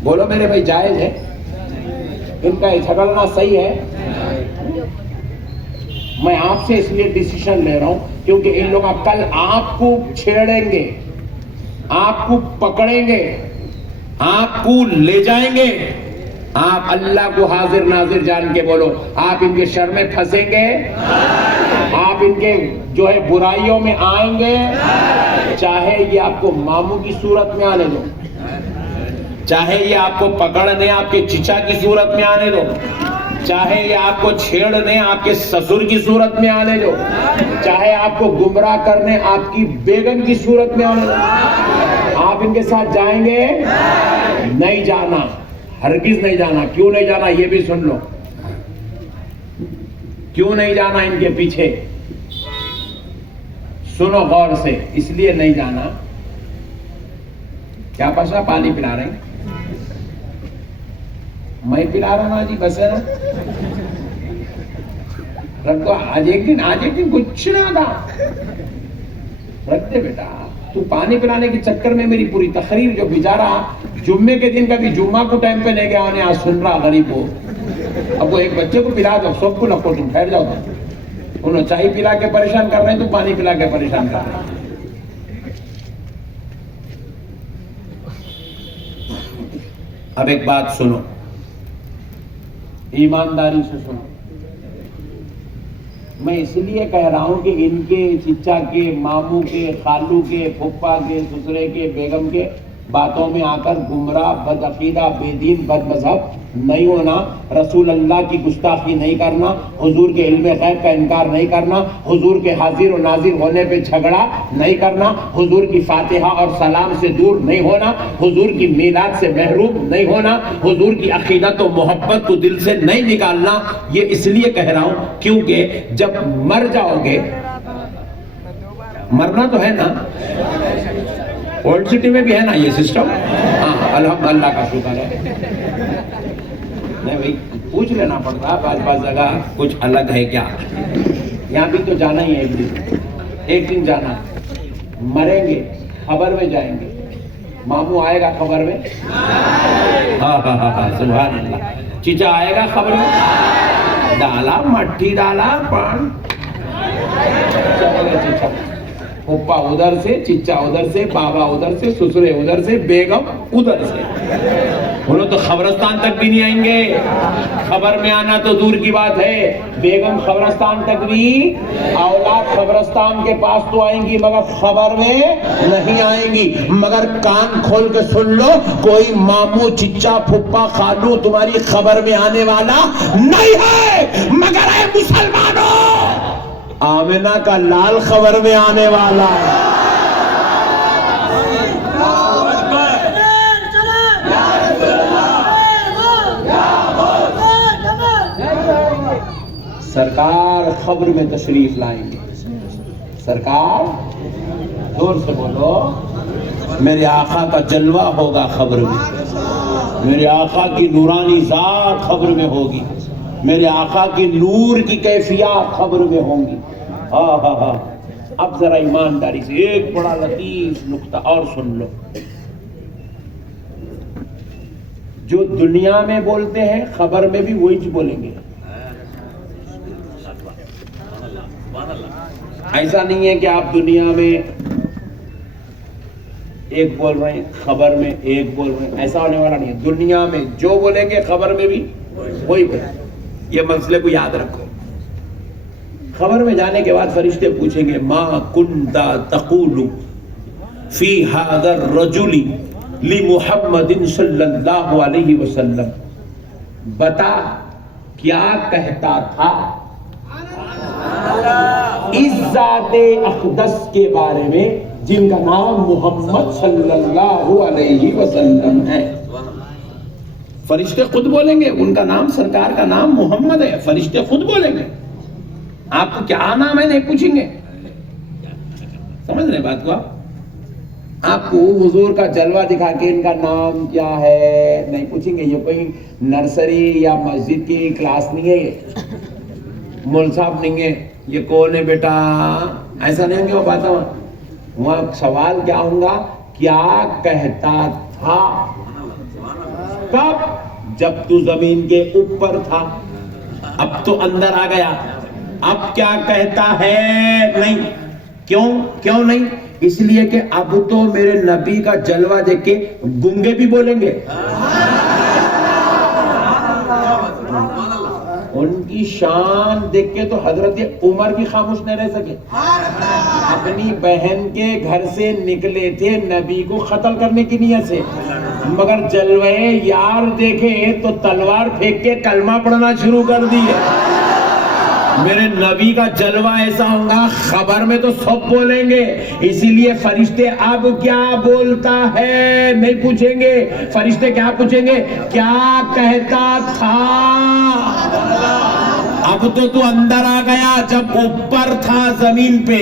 بولو میرے بھائی جائز ہے ان کا جھگڑنا صحیح ہے؟ میں آپ سے اس لیے ڈیسیشن لے رہا ہوں کیونکہ ان لوگ کل آپ کو چھیڑیں گے، آپ کو پکڑیں گے، آپ کو لے جائیں گے، آپ اللہ کو حاضر ناظر جان کے بولو، آپ ان کے شر میں پھنسیں گے، آپ ان کے جو ہے برائیوں میں آئیں گے، چاہے یہ آپ کو ماموں کی صورت میں آنے دو، چاہے یہ آپ کو پکڑنے آپ کے چچا کی صورت میں آنے دو، چاہے یہ آپ کو چھیڑنے آپ کے سسر کی صورت میں آنے دو، چاہے آپ کو گمراہ کرنے آپ کی بیگم کی صورت میں آنے دو، آپ ان کے ساتھ جائیں گے؟ نہیں جانا، ہرگز نہیں جانا۔ کیوں نہیں جانا یہ بھی سن لو، کیوں نہیں جانا ان کے پیچھے، سنو غور سے، اس لیے نہیں جانا، کیا پاشا پانی پلا رہے ہیں؟ میں پلا رہا ہوں جی، بس ہے نا، رکھ دو، آج ایک دن کچھ نہ تھا، رکھ دے بیٹا، تو پانی پلانے کے چکر میں میری پوری تقریر جو بیچارہ جمعے کے دن کبھی جمعہ کو ٹائم پہ نہیں گیا انہیں آج سن رہا غریب ہو، اب وہ ایک بچے کو پلا دو، سب کو لکھو، تم ٹھہر جاؤ، انہوں چائے پلا کے پریشان کر رہے ہیں تو پانی پلا کے پریشان کر رہے ہیں۔ اب ایک بات سنو، ایمانداری سے سنو، میں اس لیے کہہ رہا ہوں کہ ان کے چچا کے، ماموں کے، خالو کے، پھپھا کے، سسرے کے، بیگم کے باتوں میں آ کر گمراہ، بد عقیدہ، بے دین، بد مذہب نہیں ہونا، رسول اللہ کی گستاخی نہیں کرنا، حضور کے علم غیب کا انکار نہیں کرنا، حضور کے حاضر و ناظر ہونے پہ جھگڑا نہیں کرنا، حضور کی فاتحہ اور سلام سے دور نہیں ہونا، حضور کی میلاد سے محروم نہیں ہونا، حضور کی عقیدت و محبت کو دل سے نہیں نکالنا۔ یہ اس لیے کہہ رہا ہوں کیونکہ جب مر جاؤ گے، مرنا تو ہے نا، اولڈ سٹی میں بھی ہے نا یہ سسٹم، ہاں الحمدللہ کا شکر ہے، نہیں بھائی پوچھ لینا پڑتا، بعض جگہ کچھ الگ ہے کیا، یہاں بھی تو جانا ہی ہے، ایک دن جانا، مریں گے، خبر میں جائیں گے، ماموں آئے گا خبر میں، ہاں ہاں ہاں ہاں سبحان اللہ، چچا آئے گا خبر میں، ڈالا مٹی ڈالا پان، چلے گا چچا، پھپھا ادھر سے، چچا ادھر سے، بابا ادھر سے، سسرے ادھر سے، بیگم ادھر سے، انہوں تو قبرستان تک بھی نہیں آئیں گے، خبر میں آنا تو دور کی بات ہے، بیگم قبرستان تک بھی، اولاد قبرستان کے پاس تو آئیں گی مگر خبر میں نہیں آئیں گی، مگر کان کھول کے سن لو، کوئی ماموں، چچا، پھپھا، خالو تمہاری خبر میں آنے والا نہیں ہے، مگر اے مسلمانوں، آمنہ کا لال خبر میں آنے والا ہے۔ سرکار خبر میں تشریف لائیں گے، سرکار زور سے بولو، میرے آقا کا جلوہ ہوگا خبر میں، میرے آقا کی نورانی ذات خبر میں ہوگی، میرے آقا کی نور کی کیفیات خبر میں ہوں گی، ہاں ہاں ہاں اب ذرا ایمانداری سے ایک بڑا لطیف نقطہ اور سن لو. جو دنیا میں بولتے ہیں خبر میں بھی وہی بولیں گے. ایسا نہیں ہے کہ آپ دنیا میں ایک بول رہے ہیں خبر میں ایک بول رہے ہیں, ایسا ہونے والا نہیں ہے. دنیا میں جو بولیں گے خبر میں بھی وہی بولیں گے. یہ مسئلے کو یاد رکھو. خبر میں جانے کے بعد فرشتے پوچھیں گے ما کنت تقول فی ھذا الرجل لمحمد صلی اللہ علیہ وسلم, بتا کیا کہتا تھا اس ذات اقدس کے بارے میں جن کا نام محمد صلی اللہ علیہ وسلم ہے. فرشتے خود بولیں گے, ان کا نام سرکار کا نام محمد ہے. فرشتے خود بولیں گے. آپ کو کیا نام ہے نہیں پوچھیں گے. سمجھ رہے بات کو آپ کو حضور کا جلوہ دکھا کے ان کا نام کیا ہے نہیں پوچھیں گے. یہ کوئی نرسری یا مسجد کی کلاس نہیں ہے, یہ مول صاحب نہیں ہے, یہ کون ہے بیٹا, ایسا نہیں ہوں گے وہ باتیں. وہاں سوال کیا ہوں گا, کیا کہتا تھا کب, جب تو زمین کے اوپر تھا. اب تو اندر آ گیا, اب کیا کہتا ہے نہیں. کیوں نہیں؟ اس لیے کہ اب تو میرے نبی کا جلوہ دیکھ کے گنگے بھی بولیں گے. ان کی شان دیکھ کے تو حضرت عمر بھی خاموش نہیں رہ سکے. اپنی بہن کے گھر سے نکلے تھے نبی کو قتل کرنے کی نیت سے, مگر جلوے یار دیکھے تو تلوار پھینک کے کلمہ پڑھنا شروع کر دیے. میرے نبی کا جلوہ ایسا ہوگا خبر میں تو سب بولیں گے. اسی لیے فرشتے اب کیا بولتا ہے نہیں پوچھیں گے. فرشتے کیا پوچھیں گے, کیا کہتا تھا. اب تو اندر آ گیا, جب اوپر تھا زمین پہ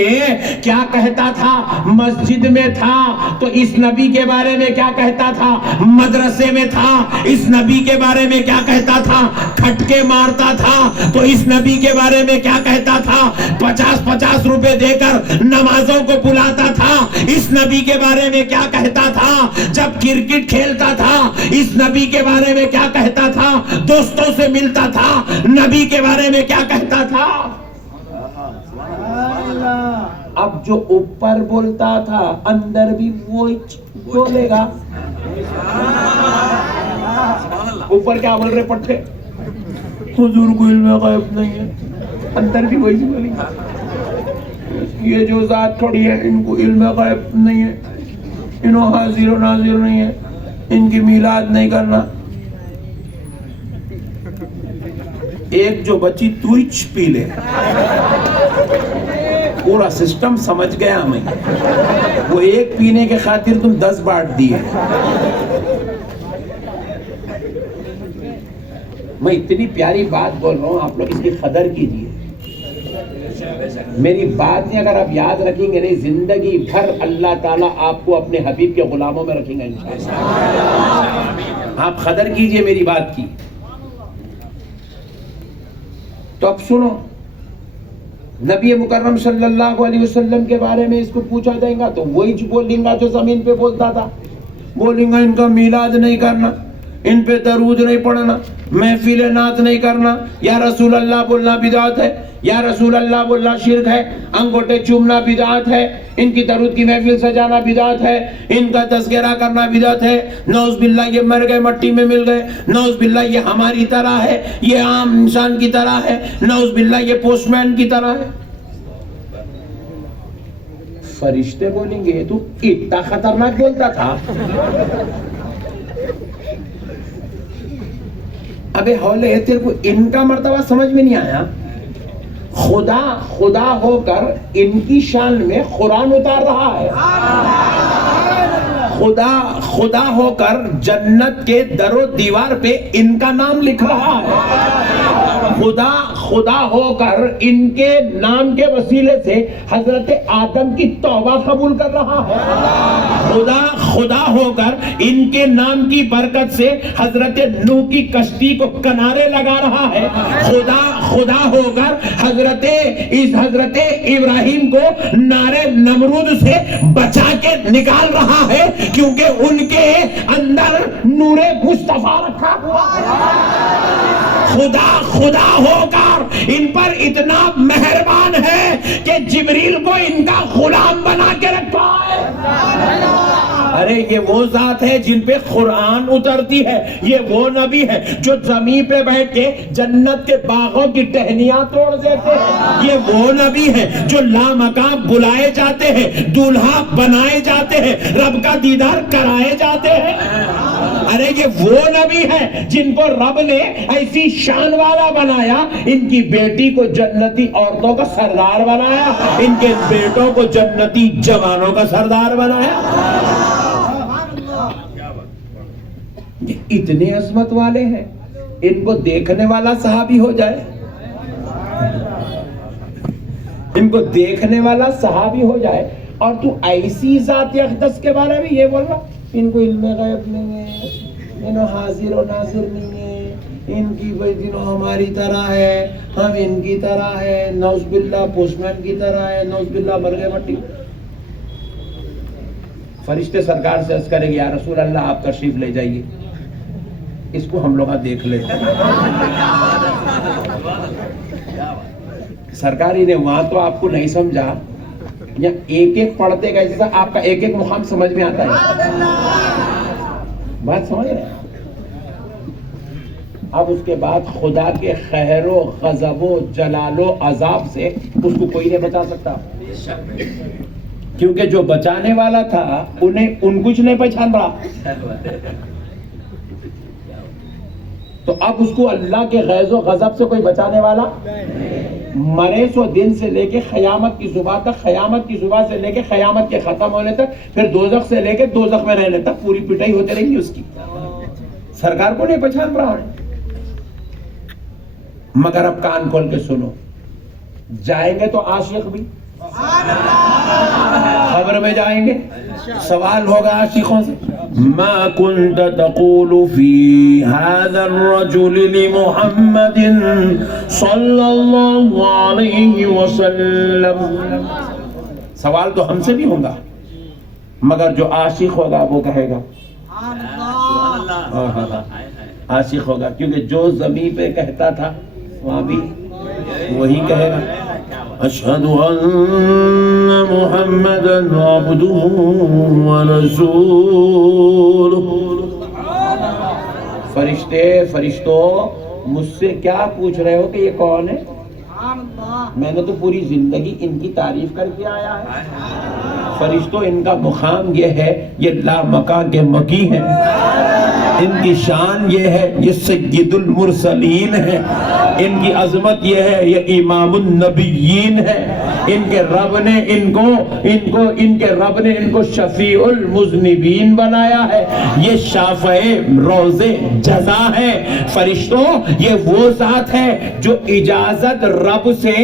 کیا کہتا تھا. مسجد میں تھا تو اس نبی کے بارے میں کیا کہتا تھا. مدرسے میں تھا اس نبی کے بارے میں کیا کہتا تھا. کھٹکے مارتا تھا تو اس نبی کے بارے میں کیا کہتا تھا. 50 روپے دے کر نمازوں کو بلاتا تھا, اس نبی کے بارے میں کیا کہتا تھا. جب کرکٹ کھیلتا تھا اس نبی کے بارے میں کیا کہتا تھا. دوستوں سے ملتا تھا نبی کے بارے میں کیا کہتا تھا. اب جو اوپر بولتا تھا اندر بھی وہی بولے گا. اوپر کیا بول رہے پٹھے, حضور کو علم غیب نہیں ہے, اندر بھی وہی بولیں گے. یہ جو ذات کھڑی ہے ان کو علم غیب نہیں ہے, انہوں حاضر و ناظر نہیں ہے, ان کی میلاد نہیں کرنا. ایک جو بچی توچ پی لے, پورا سسٹم سمجھ گیا میں. وہ ایک پینے کے خاطر تم 10 بانٹ دیے. میں اتنی پیاری بات بول رہا ہوں, آپ لوگ اس کی قدر کیجیے. میری باتیں اگر آپ یاد رکھیں گے نہیں, زندگی بھر اللہ تعالیٰ آپ کو اپنے حبیب کے غلاموں میں رکھیں گے انشاءاللہ. آپ قدر کیجیے میری بات کی. تو اب سنو, نبی مکرم صلی اللہ علیہ وسلم کے بارے میں اس کو پوچھا جائے گا تو وہی بولیں گا جو زمین پہ بولتا تھا. بولیں گا ان کا میلاد نہیں کرنا, ان پہ درود نہیں پڑھنا, محفل نعت نہیں کرنا, یا رسول اللہ بولنا بدعت ہے, یا رسول اللہ بولنا شرک ہے, انگوٹھے چومنا بدعت ہے, ان کی درود کی محفل سجانا بدعت ہے, ان کا تذکرہ کرنا بدعت ہے. نعوذ باللہ یہ مر گئے مٹی میں مل گئے, نعوذ باللہ یہ ہماری طرح ہے, یہ عام انسان کی طرح ہے, نعوذ باللہ یہ پوسٹ مین کی طرح ہے. فرشتے بولیں گے تو اتنا خطرناک بولتا تھا. ابے ہولے تیرے کو ان کا مرتبہ سمجھ میں نہیں آیا. خدا ہو کر ان کی شان میں قرآن اتار رہا ہے. خدا ہو کر جنت کے در و دیوار پہ ان کا نام لکھ رہا ہے. خدا ہو کر ان کے نام کے وسیلے سے حضرت آدم کی توبہ قبول کر رہا ہے. خدا ہو کر ان کے نام کی برکت سے حضرت نوح کی کشتی کو کنارے لگا رہا ہے. خدا ہو کر حضرت ابراہیم کو نارے نمرود سے بچا کے نکال رہا ہے کیونکہ ان کے اندر نور مصطفیٰ رکھا ہوا ہے. خدا ہو کر ان پر اتنا مہربان ہے کہ جبریل کو ان کا غلام بنا کے رکھا ہے. ارے یہ وہ ذات ہے جن پہ قرآن اترتی ہے. یہ وہ نبی ہے جو زمین پہ بیٹھ کے جنت کے باغوں کی ٹہنیاں توڑ دیتے ہیں. یہ وہ نبی ہے جو لامکان بلائے جاتے ہیں, دولہا بنائے جاتے ہیں, رب کا دیدار کرائے جاتے ہیں. ارے یہ وہ نبی ہے جن کو رب نے ایسی شان والا بنایا, ان کی بیٹی کو جنتی عورتوں کا سردار بنایا, ان کے بیٹوں کو جنتی جوانوں کا سردار بنایا. یہ اتنے عظمت والے ہیں, ان کو دیکھنے والا صحابی ہو جائے, ان کو دیکھنے والا صحابی ہو جائے, اور تو ایسی ذات اقدس کے بارے میں یہ بول رہا ان کو علم غیب نہیں ہے, انہوں حاضر و ناظر نہیں ہے, ان کی بھائی دنوں ہماری طرح ہے, ہم ان کی طرح ہے, نوز باللہ پوسٹ مین کی طرح ہے, نوز باللہ برگے مٹی. فرشتے سرکار سے عرض کریں گے یا رسول اللہ آپ تشریف لے جائیے, اس کو ہم لوگ دیکھ لیتے ہیں. سرکاری نے وہاں تو آپ کو نہیں سمجھا, یا ایک ایک پڑھتے گئے جیسا آپ کا ایک ایک مقام سمجھ میں آتا ہے. بات سمجھ رہے ہیں؟ اب اس کے بعد خدا کے خیر و غضب و جلال و عذاب سے اس کو کوئی نہیں بچا سکتا, کیونکہ جو بچانے والا تھا ان کچھ نہیں پہچان پڑا. تو اب اس کو اللہ کے غیظ و غضب سے کوئی بچانے والا مرے سو دن سے لے کے قیامت کی صبح تک, قیامت کی صبح سے لے کے قیامت کے ختم ہونے تک, پھر دوزخ سے لے کے دوزخ میں رہنے تک پوری پٹائی ہوتے رہیں گی اس کی. سرکار کو نہیں پہچان پڑا ہے. مگر اب کان کھول کے سنو, جائیں گے تو عاشق بھی خبر میں جائیں گے. سوال ہوگا عاشقوں سے, ما كنت تقول في هذا الرجل لمحمد صلى الله عليه وسلم. سوال تو ہم سے بھی ہوگا, مگر جو عاشق ہوگا وہ کہے گا عاشق ہوگا, کیونکہ جو زمین پہ کہتا تھا وہاں بھی وہی کہے گا اشہد ان محمدا عبدہ ورسولہ. فرشتوں مجھ سے کیا پوچھ رہے ہو کہ یہ کون ہے؟ میں نے تو پوری زندگی ان کی تعریف کر کے آیا ہے. فرشتوں ان کا مقام یہ ہے, یہ لامکان کے مکی ہیں, ان کی شان یہ ہے, یہ سید المرسلین ہے, ان کی عظمت یہ ہے, یہ امام النبیین ہے. ان کے رب نے ان کو شفیع المذنبین بنایا ہے, یہ شافع روز جزا ہے. فرشتوں یہ وہ ذات ہے جو اجازت رب سے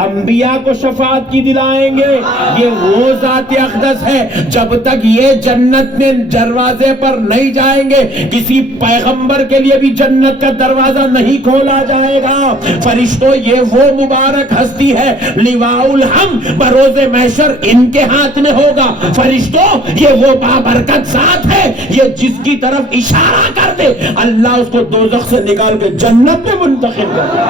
انبیاء کو شفاعت کی دلائیں گے. یہ وہ ذات اقدس ہے, جب تک یہ جنت میں دروازے پر نہیں جائیں گے کسی پیغمبر کے لیے بھی جنت کا دروازہ نہیں کھولا جائے گا. فرشتوں یہ وہ مبارک ہستی ہے, لواء الحمد بروز محشر ان کے ہاتھ میں ہوگا. فرشتوں یہ وہ بابرکت ذات ہے, یہ جس کی طرف اشارہ کر دے اللہ اس کو دوزخ سے نکال کے جنت میں منتقل کر دے.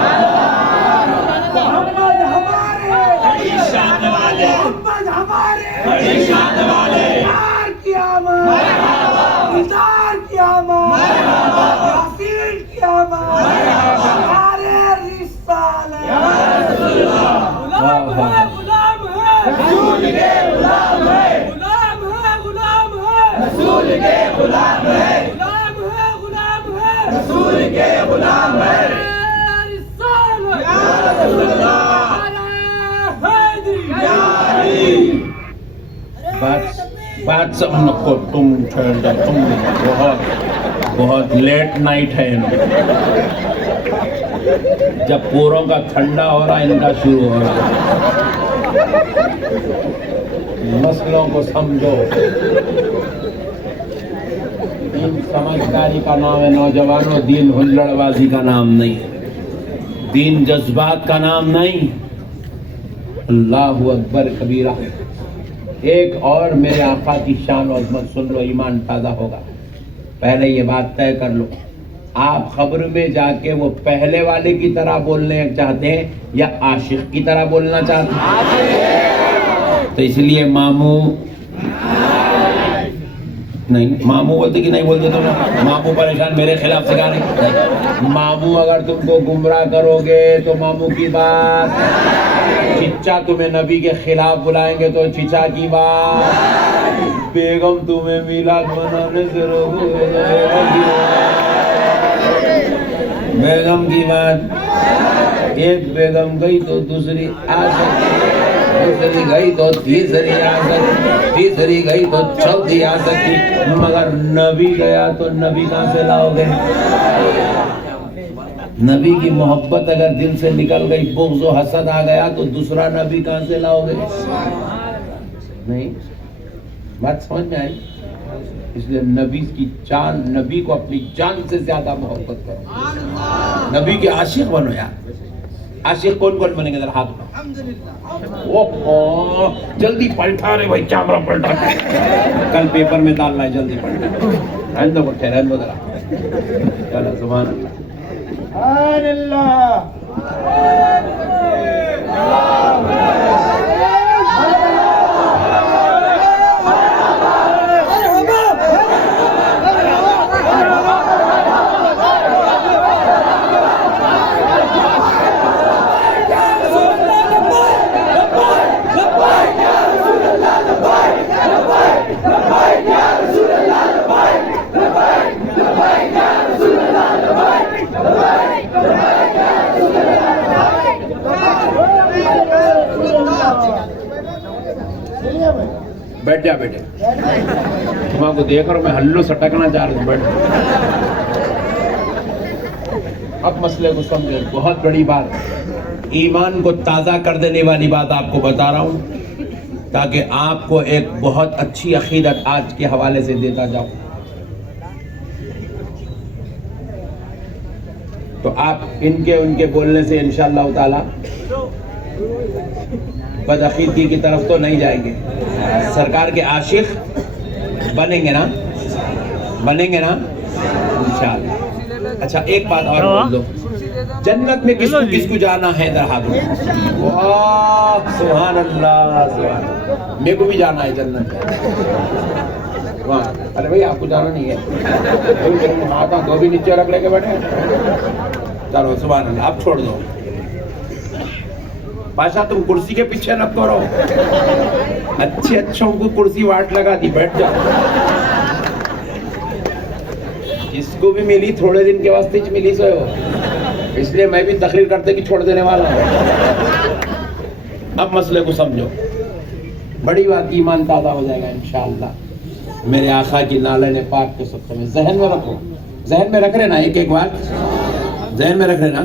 بات سب کو تم بہت لیٹ نائٹ ہے. جب پوروں کا ٹھنڈا ہو رہا ان کا شروع ہو رہا مسئلوں کو سمجھو. دین سمجھداری کا نام ہے نوجوانوں, دین ہلڑ بازی کا نام نہیں, دین جذبات کا نام نہیں. اللہ اکبر کبیرہ. ایک اور میرے آقا کی شان و عظمت سن لو, ایمان تازہ ہوگا. پہلے یہ بات طے کر لو, آپ خبر میں جا کے وہ پہلے والے کی طرح بولنے چاہتے ہیں یا عاشق کی طرح بولنا چاہتے ہیں؟ تو اس لیے ماموں نہیں, ماموں بولتے کہ نہیں بولتے تم؟ ماموں پریشان میرے خلاف سکھا رہے. ماموں اگر تم کو گمراہ کرو گے تو ماموں کی بات, چچا تمہیں نبی کے خلاف بلائیں گے تو چچا کی بات, بیگم تمہیں میلاد منانے سے روکو گے تو بیگم کی بات. ایک بیگم گئی تو دوسری آ سکتی, دوسری گئی تو تیسری آ سکتی, تیسری گئی تو چوتھی آ سکتی, مگر نبی گیا تو نبی کہاں سے لاؤ گے؟ نبی کی محبت اگر دل سے نکل گئی, بغض و حسد آ گیا تو دوسرا نبی کہاں سے لاؤ گے؟ نہیں, بات سمجھ میں آئی؟ اس لیے نبی کی جان, نبی کو اپنی جان سے زیادہ محبت کرو, نبی کے عاشق بنو یار. عاشق کون کون بنے گے ذرا ہاتھ اٹھاؤ. جلدی پلٹا رہے بھائی, کیمرہ پلٹا, کل پیپر میں ڈالنا ہے, جلدی پلٹا. رہن دو بٹھے, رہن دو ذرا. چلو سبحان اللہ, سبحان اللہ. بیٹھ جا بیٹے, تم آپ کو دیکھ رہا ہوں میں ہلو سٹکنا چاہ رہا ہوں. بیٹھ. اب مسئلے کو سمجھے, بہت بڑی بات, ایمان کو تازہ کر دینے والی بات آپ کو بتا رہا ہوں تاکہ آپ کو ایک بہت اچھی عقیدت آج کے حوالے سے دیتا جاؤں. تو آپ ان کے بولنے سے انشاءاللہ تعالی بدعقیدگی کی طرف تو نہیں جائیں گے. سرکار کے عاشق بنیں گے نا, بنیں گے نا انشاءاللہ. اچھا ایک بات اور بول دو, جنت میں کس کو جانا ہے در ہاتھوں؟ واہ سبحان اللہ, سبحان اللہ. میرے کو بھی جانا ہے جنت میں. ارے بھائی آپ کو جانا نہیں ہے, ہاتھ دو بھی نیچے رکھ لے کے بیٹھے. چلو سبحان اللہ, اب چھوڑ دو. بادشاہ تم کرسی کے پیچھے نہ کرو, اچھے اچھوں کو کرسی واٹ لگا دی, بیٹھ جاؤ. جس کو بھی ملی تھوڑے دن کے واسطے ملی سو, اس لیے میں بھی تقریر کرتے کہ چھوڑ دینے والا ہوں. اب مسئلے کو سمجھو, بڑی بات, ایمان تازہ ہو جائے گا انشاءاللہ. میرے آقا کی نالین پاک کو سب میں ذہن میں رکھو, ذہن میں رکھ رہے نا, ایک ایک بات ذہن میں رکھ رہے نا.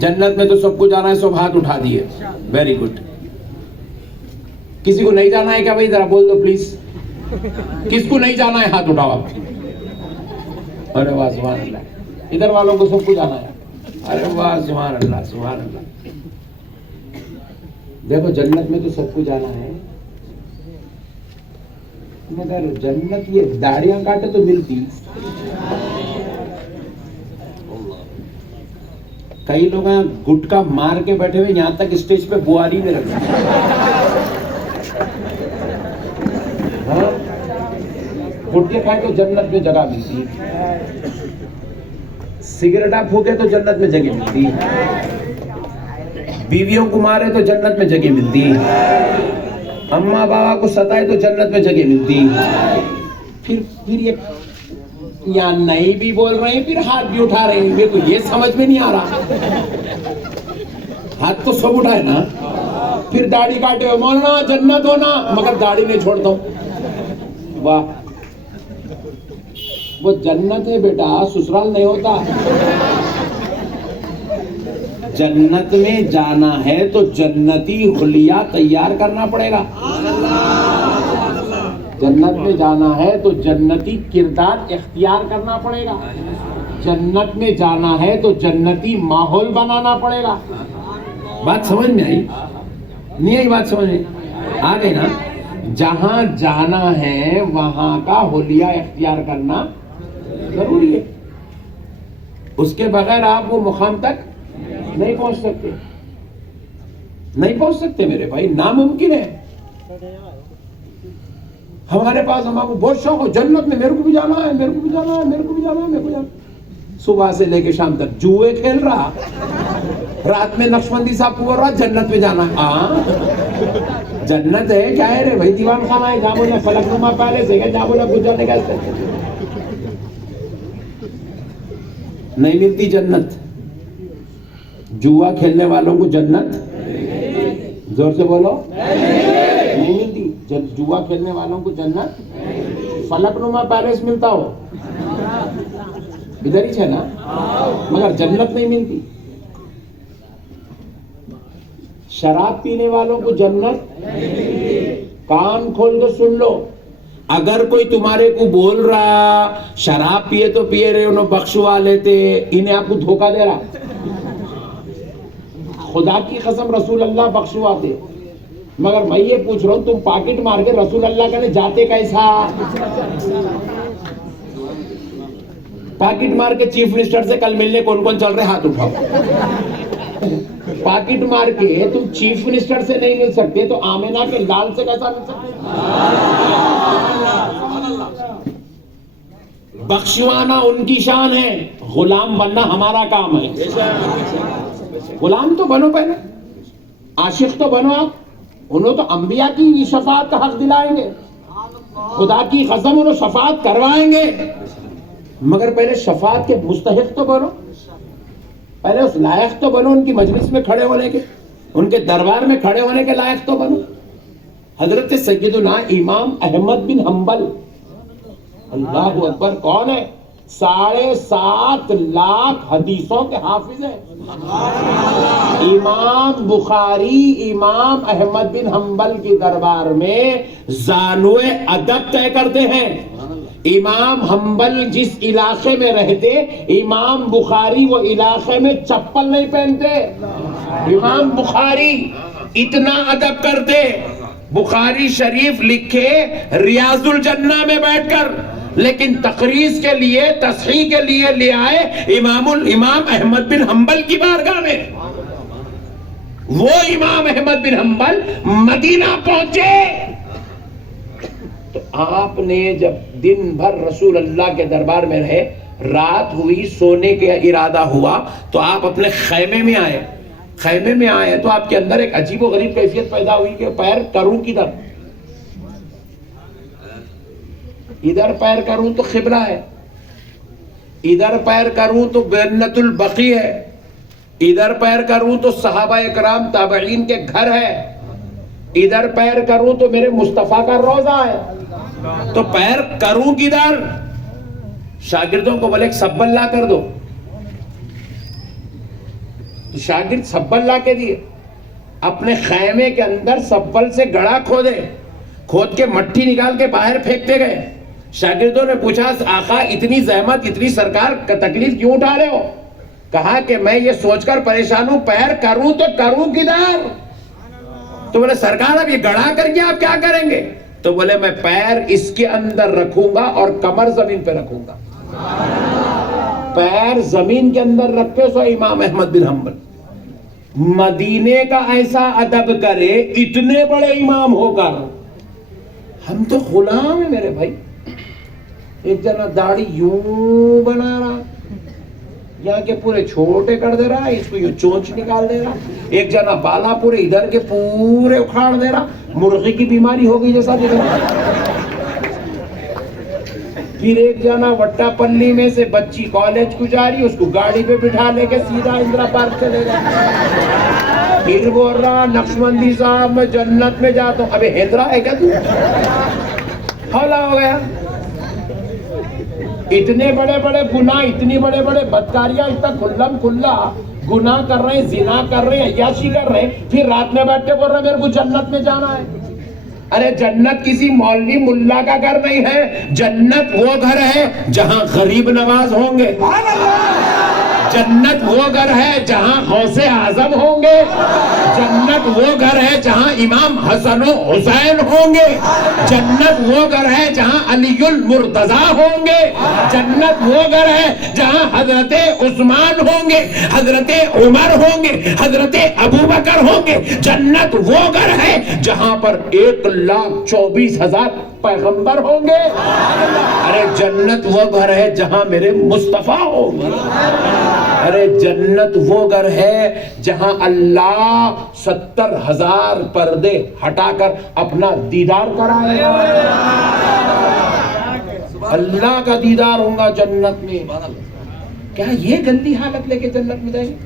جنت میں تو سب کو جانا ہے, سب ہاتھ اٹھا دیے, ویری گڈ. کسی کو نہیں جانا ہے کیا بھائی؟ ذرا بول دو پلیز, کس کو نہیں جانا ہے ہاتھ اٹھاؤ آپ. ارے واہ سبحان اللہ, ادھر والوں کو سب کو جانا ہے. ارے واہ سبحان اللہ, سبحان اللہ. دیکھو جنت میں تو سب کو جانا ہے, مگر جنت یہ داڑیاں کاٹے تو ملتی. کئی لوگ ہیں گٹکا مار کے بیٹھے ہوئے, یہاں تک اسٹیج پہ بواری میں رکھتے ہیں. گٹکے کھائے تو جنت میں جگہ ملتی ہے, سگریٹا پھونکے تو جنت میں جگہ ملتی ہے, بیویوں کو مارے تو جنت میں جگہ ملتی ہے, اماں بابا کو ستائے تو جنت میں جگہ ملتی ہے. پھر یا نہیں بھی بول رہے ہیں, پھر ہاتھ بھی اٹھا رہے ہیں. میرے کو یہ سمجھ میں نہیں آ رہا, ہاتھ تو سب اٹھائے نا. پھر داڑھی کاٹے ہوئے, مولانا جنت ہونا, مگر داڑھی نہیں چھوڑتا ہوں. واہ, وہ جنت ہے بیٹا, سسرال نہیں ہوتا. جنت میں جانا ہے تو جنتی حلیہ تیار کرنا پڑے گا. جنت میں جانا ہے تو جنتی کردار اختیار کرنا پڑے گا. جنت میں جانا ہے تو جنتی ماحول بنانا پڑے گا. بات سمجھ میں آئی؟ نہیں آئی بات سمجھ میں؟ آ گئی نا؟ جہاں جانا ہے وہاں کا حلیہ اختیار کرنا ضروری ہے. اس کے بغیر آپ وہ مقام تک نہیں پہنچ سکتے. نہیں پہنچ سکتے میرے بھائی، ناممکن ہے. ہمارے پاس ہمارے بہت شوق ہو جنت میں، میرے کو بھی جانا ہے، میرے کو بھی جانا ہے، میرے کو بھی جانا ہے، میرے کو جانا ہے. صبح سے لے کے شام تک جوئے کھیل رہا، رات میں نقشبندی صاحب کو بول رہا جنت میں جانا ہے. ہاں جنت ہے کیا ہے رے بھائی؟ دیوان خانہ ہے، جہاں بولا فلک نما پیلس ہے، جہاں بولا کچھ جانے کا نہیں ملتی جنت. جوا کھیلنے والوں کو جنت زور سے بولو نہیں ملتی. جوا کھیلنے والوں کو جنت فلک نما پیلس ملتا ہو، ادھر ہی ہے نا، مگر جنت نہیں ملتی. شراب پینے والوں کو جنت، کان کھول کے سن لو، اگر کوئی تمہارے کو بول رہا شراب پیے تو پیے رہے انہوں بخشوا لیتے، انہیں آپ کو دھوکہ دے رہا. خدا کی قسم رسول اللہ بخشواتے. مگر میں یہ پوچھ رہا ہوں تم پاکٹ مار کے رسول اللہ کہنے جاتے کیسا؟ پاکٹ مار کے چیف منسٹر سے کل ملنے کون کون چل رہے ہاتھ اٹھاؤ. پاکٹ مار کے تم چیف منسٹر سے نہیں مل سکتے تو آمینہ کے لال سے کیسا مل سکتے؟ بخشوانا ان کی شان ہے، غلام بننا ہمارا کام ہے. غلام تو بنو پہلے، عاشق تو بنو آپ. انہوں تو انبیاء کی شفاعت کا حق دلائیں گے، خدا کی قسم انہوں شفاعت کروائیں گے، مگر پہلے شفاعت کے مستحق تو بنو، پہلے اس لائق تو بنو، ان کی مجلس میں کھڑے ہونے کے، ان کے دربار میں کھڑے ہونے کے لائق تو بنو. حضرت سیدنا امام احمد بن حنبل، اللہ اکبر، کون ہے؟ 7.5 لاکھ حدیثوں کے حافظ ہیں. امام بخاری امام احمد بن حنبل کی دربار میں زانوئے ادب طے کرتے ہیں. امام حنبل جس علاقے میں رہتے امام بخاری وہ علاقے میں چپل نہیں پہنتے. امام بخاری اتنا ادب کرتے، بخاری شریف لکھے ریاض الجنہ میں بیٹھ کر، لیکن تقریض کے لیے تصحیح کے لیے لے آئے امام احمد بن حنبل کی بارگاہ میں. وہ امام احمد بن حنبل مدینہ پہنچے تو آپ نے جب دن بھر رسول اللہ کے دربار میں رہے، رات ہوئی، سونے کا ارادہ ہوا تو آپ اپنے خیمے میں آئے. خیمے میں آئے تو آپ کے اندر ایک عجیب و غریب کیفیت پیدا ہوئی کہ پیر کروں کدھر؟ ادھر پیر کروں تو قبلہ ہے، ادھر پیر کروں تو جنت البقیع ہے، ادھر پیر کروں تو صحابہ اکرام تابعین کے گھر ہے، ادھر پیر کروں تو میرے مصطفیٰ کا روضہ ہے. تو پیر کروں کدھر؟ شاگردوں کو بولے ایک سبل لا کر دو. تو شاگرد سبل لا کے دیے، اپنے خیمے کے اندر سبل سے گڑھا کھودے، کھود کے مٹی نکال کے باہر پھینکتے گئے. شاگردوں نے پوچھا آقا اتنی زحمت، اتنی سرکار کا تکلیف کیوں اٹھا رہے ہو؟ کہا کہ میں یہ سوچ کر پریشان ہوں پیر کروں تو کروں کدھر؟ تو بولے سرکار اب یہ گڑھا کر کے آپ کیا کریں گے؟ تو بولے میں پیر اس کے اندر رکھوں گا اور کمر زمین پہ رکھوں گا. پیر زمین کے اندر رکھے سو امام احمد بن حنبل مدینے کا ایسا ادب کرے اتنے بڑے امام ہو کر. ہم تو غلام ہیں میرے بھائی. ایک جنا داڑھی یوں بنا رہا، یہاں کے پورے چھوٹے کر دے رہا، اس کو یوں چونچ نکال دے رہا. ایک جنا بالا پورے ادھر کے پورے اکھاڑ دے رہا، مرغی کی بیماری ہو گئی جیسا دے رہا. پھر ایک جنا وٹا پلی میں سے بچی کالج کو جا رہی، اس کو گاڑی پہ بٹھا لے کے سیدھا اندرا پارک چلے گا. پھر بول رہا نقشبندی صاحب میں جنت میں جاتا ہوں. ابے ہیدرا ہے کیا تو؟ حولا ہو گیا. اتنے بڑے بڑے گناہ، اتنی بڑے بڑے بدکاریاں، اتنا کھلم کھلا گناہ کر رہے ہیں، زنا کر رہے ہیں، عیاشی کر رہے ہیں، پھر رات میں بیٹھ کے بول رہے ہیں میرے کو جنت میں جانا ہے۔ ارے جنت کسی مولوی ملا کا گھر نہیں ہے، جنت وہ گھر ہے جہاں غریب نواز ہوں گے، جنت وہ گھر ہے جہاں غوث اعظم ہوں گے، جنت وہ گھر ہے جہاں امام حسن و حسین ہوں گے، جنت وہ گھر ہے جہاں علی المرتضیٰ ہوں گے، جنت وہ گھر ہے جہاں حضرت عثمان ہوں گے، حضرت عمر ہوں گے، حضرت ابوبکر ہوں گے، جنت وہ گھر ہے جہاں پر 1,24,000 پیغمبر ہوں گے۔ ارے جنت وہ گھر ہے جہاں میرے مصطفیٰ ہوں گے۔ ارے جنت وہ گھر ہے جہاں اللہ 70,000 پردے ہٹا کر اپنا دیدار کرائے گا۔ اللہ کا دیدار ہوگا جنت میں۔ کیا یہ گندی حالت لے کے جنت میں جائیں گے؟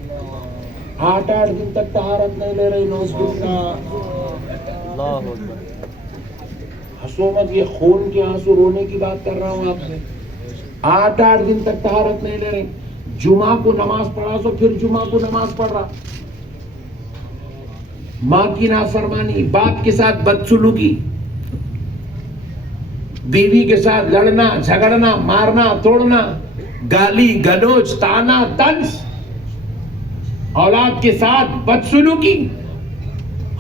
8 دن تک طہارت نہیں لے رہی، نوز باللہ۔ ہنسو مت، یہ خون کے آنسو رونے کی بات کر رہا ہوں آپ سے۔ 8 دن تک طہارت نہیں لے رہے، جمعہ کو نماز پڑھا تو پھر جمعہ کو نماز پڑھ رہا، ماں کی نافرمانی، باپ کے ساتھ بدسلوکی، بیوی کے ساتھ لڑنا جھگڑنا مارنا توڑنا، گالی گلوچ تانا طنز، اولاد کے ساتھ بدسلوکی،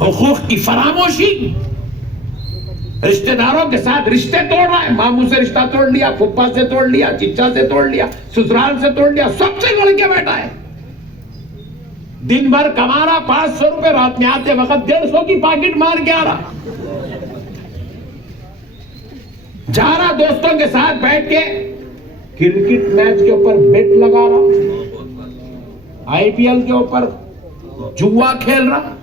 حقوق کی فراموشی، رشتہ داروں کے ساتھ رشتے توڑ رہا ہے، ماموں سے رشتہ توڑ لیا، پھپھا سے توڑ لیا، چچا سے توڑ لیا، سسرال سے توڑ لیا، سب سے لڑ کے بیٹھا ہے۔ دن بھر کما رہا 500 روپے، رات میں آتے وقت 150 کی پاکٹ مار کے آ رہا، جا رہا دوستوں کے ساتھ بیٹھ کے کرکٹ میچ کے اوپر بیٹ لگا رہا، IPL کے اوپر جوا کھیل رہا،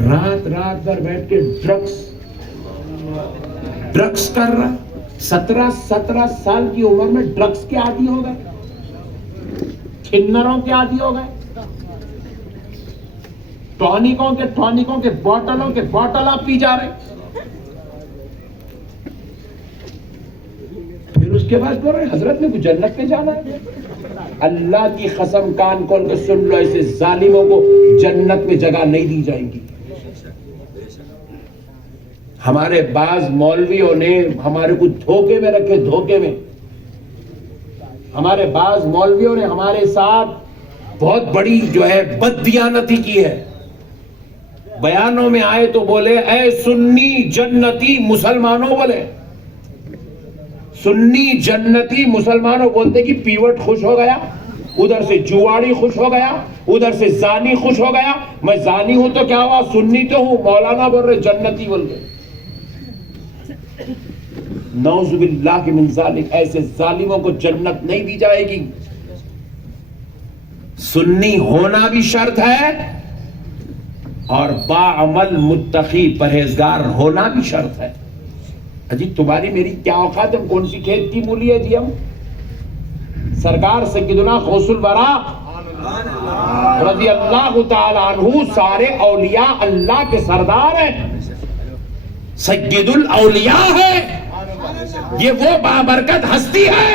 رات بھر بیٹھ کے ڈرگس کر رہا۔ 17 سال کی عمر میں ڈرگس کے عادی ہو گئے، کھنروں کے عادی ہو گئے، ٹونکوں کے بوٹلوں کے بوٹل آپ پی جا رہے، پھر اس کے بعد بول رہے حضرت میں کو جنت میں جانا ہے۔ اللہ کی قسم کان کھول کے سن لو، ایسے ظالموں کو جنت میں جگہ نہیں دی جائے گی۔ ہمارے بعض مولویوں نے ہمارے کو دھوکے میں رکھے، دھوکے میں ہمارے بعض مولویوں نے ہمارے ساتھ بہت بڑی جو ہے بددیانتی کی ہے۔ بیانوں میں آئے تو بولے اے سنی جنتی مسلمانوں، بولے سنی جنتی مسلمانوں، بولتے کہ پیوٹ خوش ہو گیا، ادھر سے جواڑی خوش ہو گیا، ادھر سے زانی خوش ہو گیا، میں زانی ہوں تو کیا ہوا، سنی تو ہوں، مولانا بول رہے جنتی بول رہے۔ نعوذ باللہ من ذالک، ایسے ظالموں کو جنت نہیں دی جائے گی۔ سنی ہونا بھی شرط ہے اور باعمل متقی پرہیزگار ہونا بھی شرط ہے۔ جی تمہاری میری کیا اوقات، ہم کون سی کھیت کی مولی ہے جی؟ ہم سرکار سیدنا غوث الورا رضی اللہ تعالی عنہ سارے اولیاء اللہ کے سردار ہیں، سید الاولیاء ہے، یہ وہ بابرکت ہستی ہے۔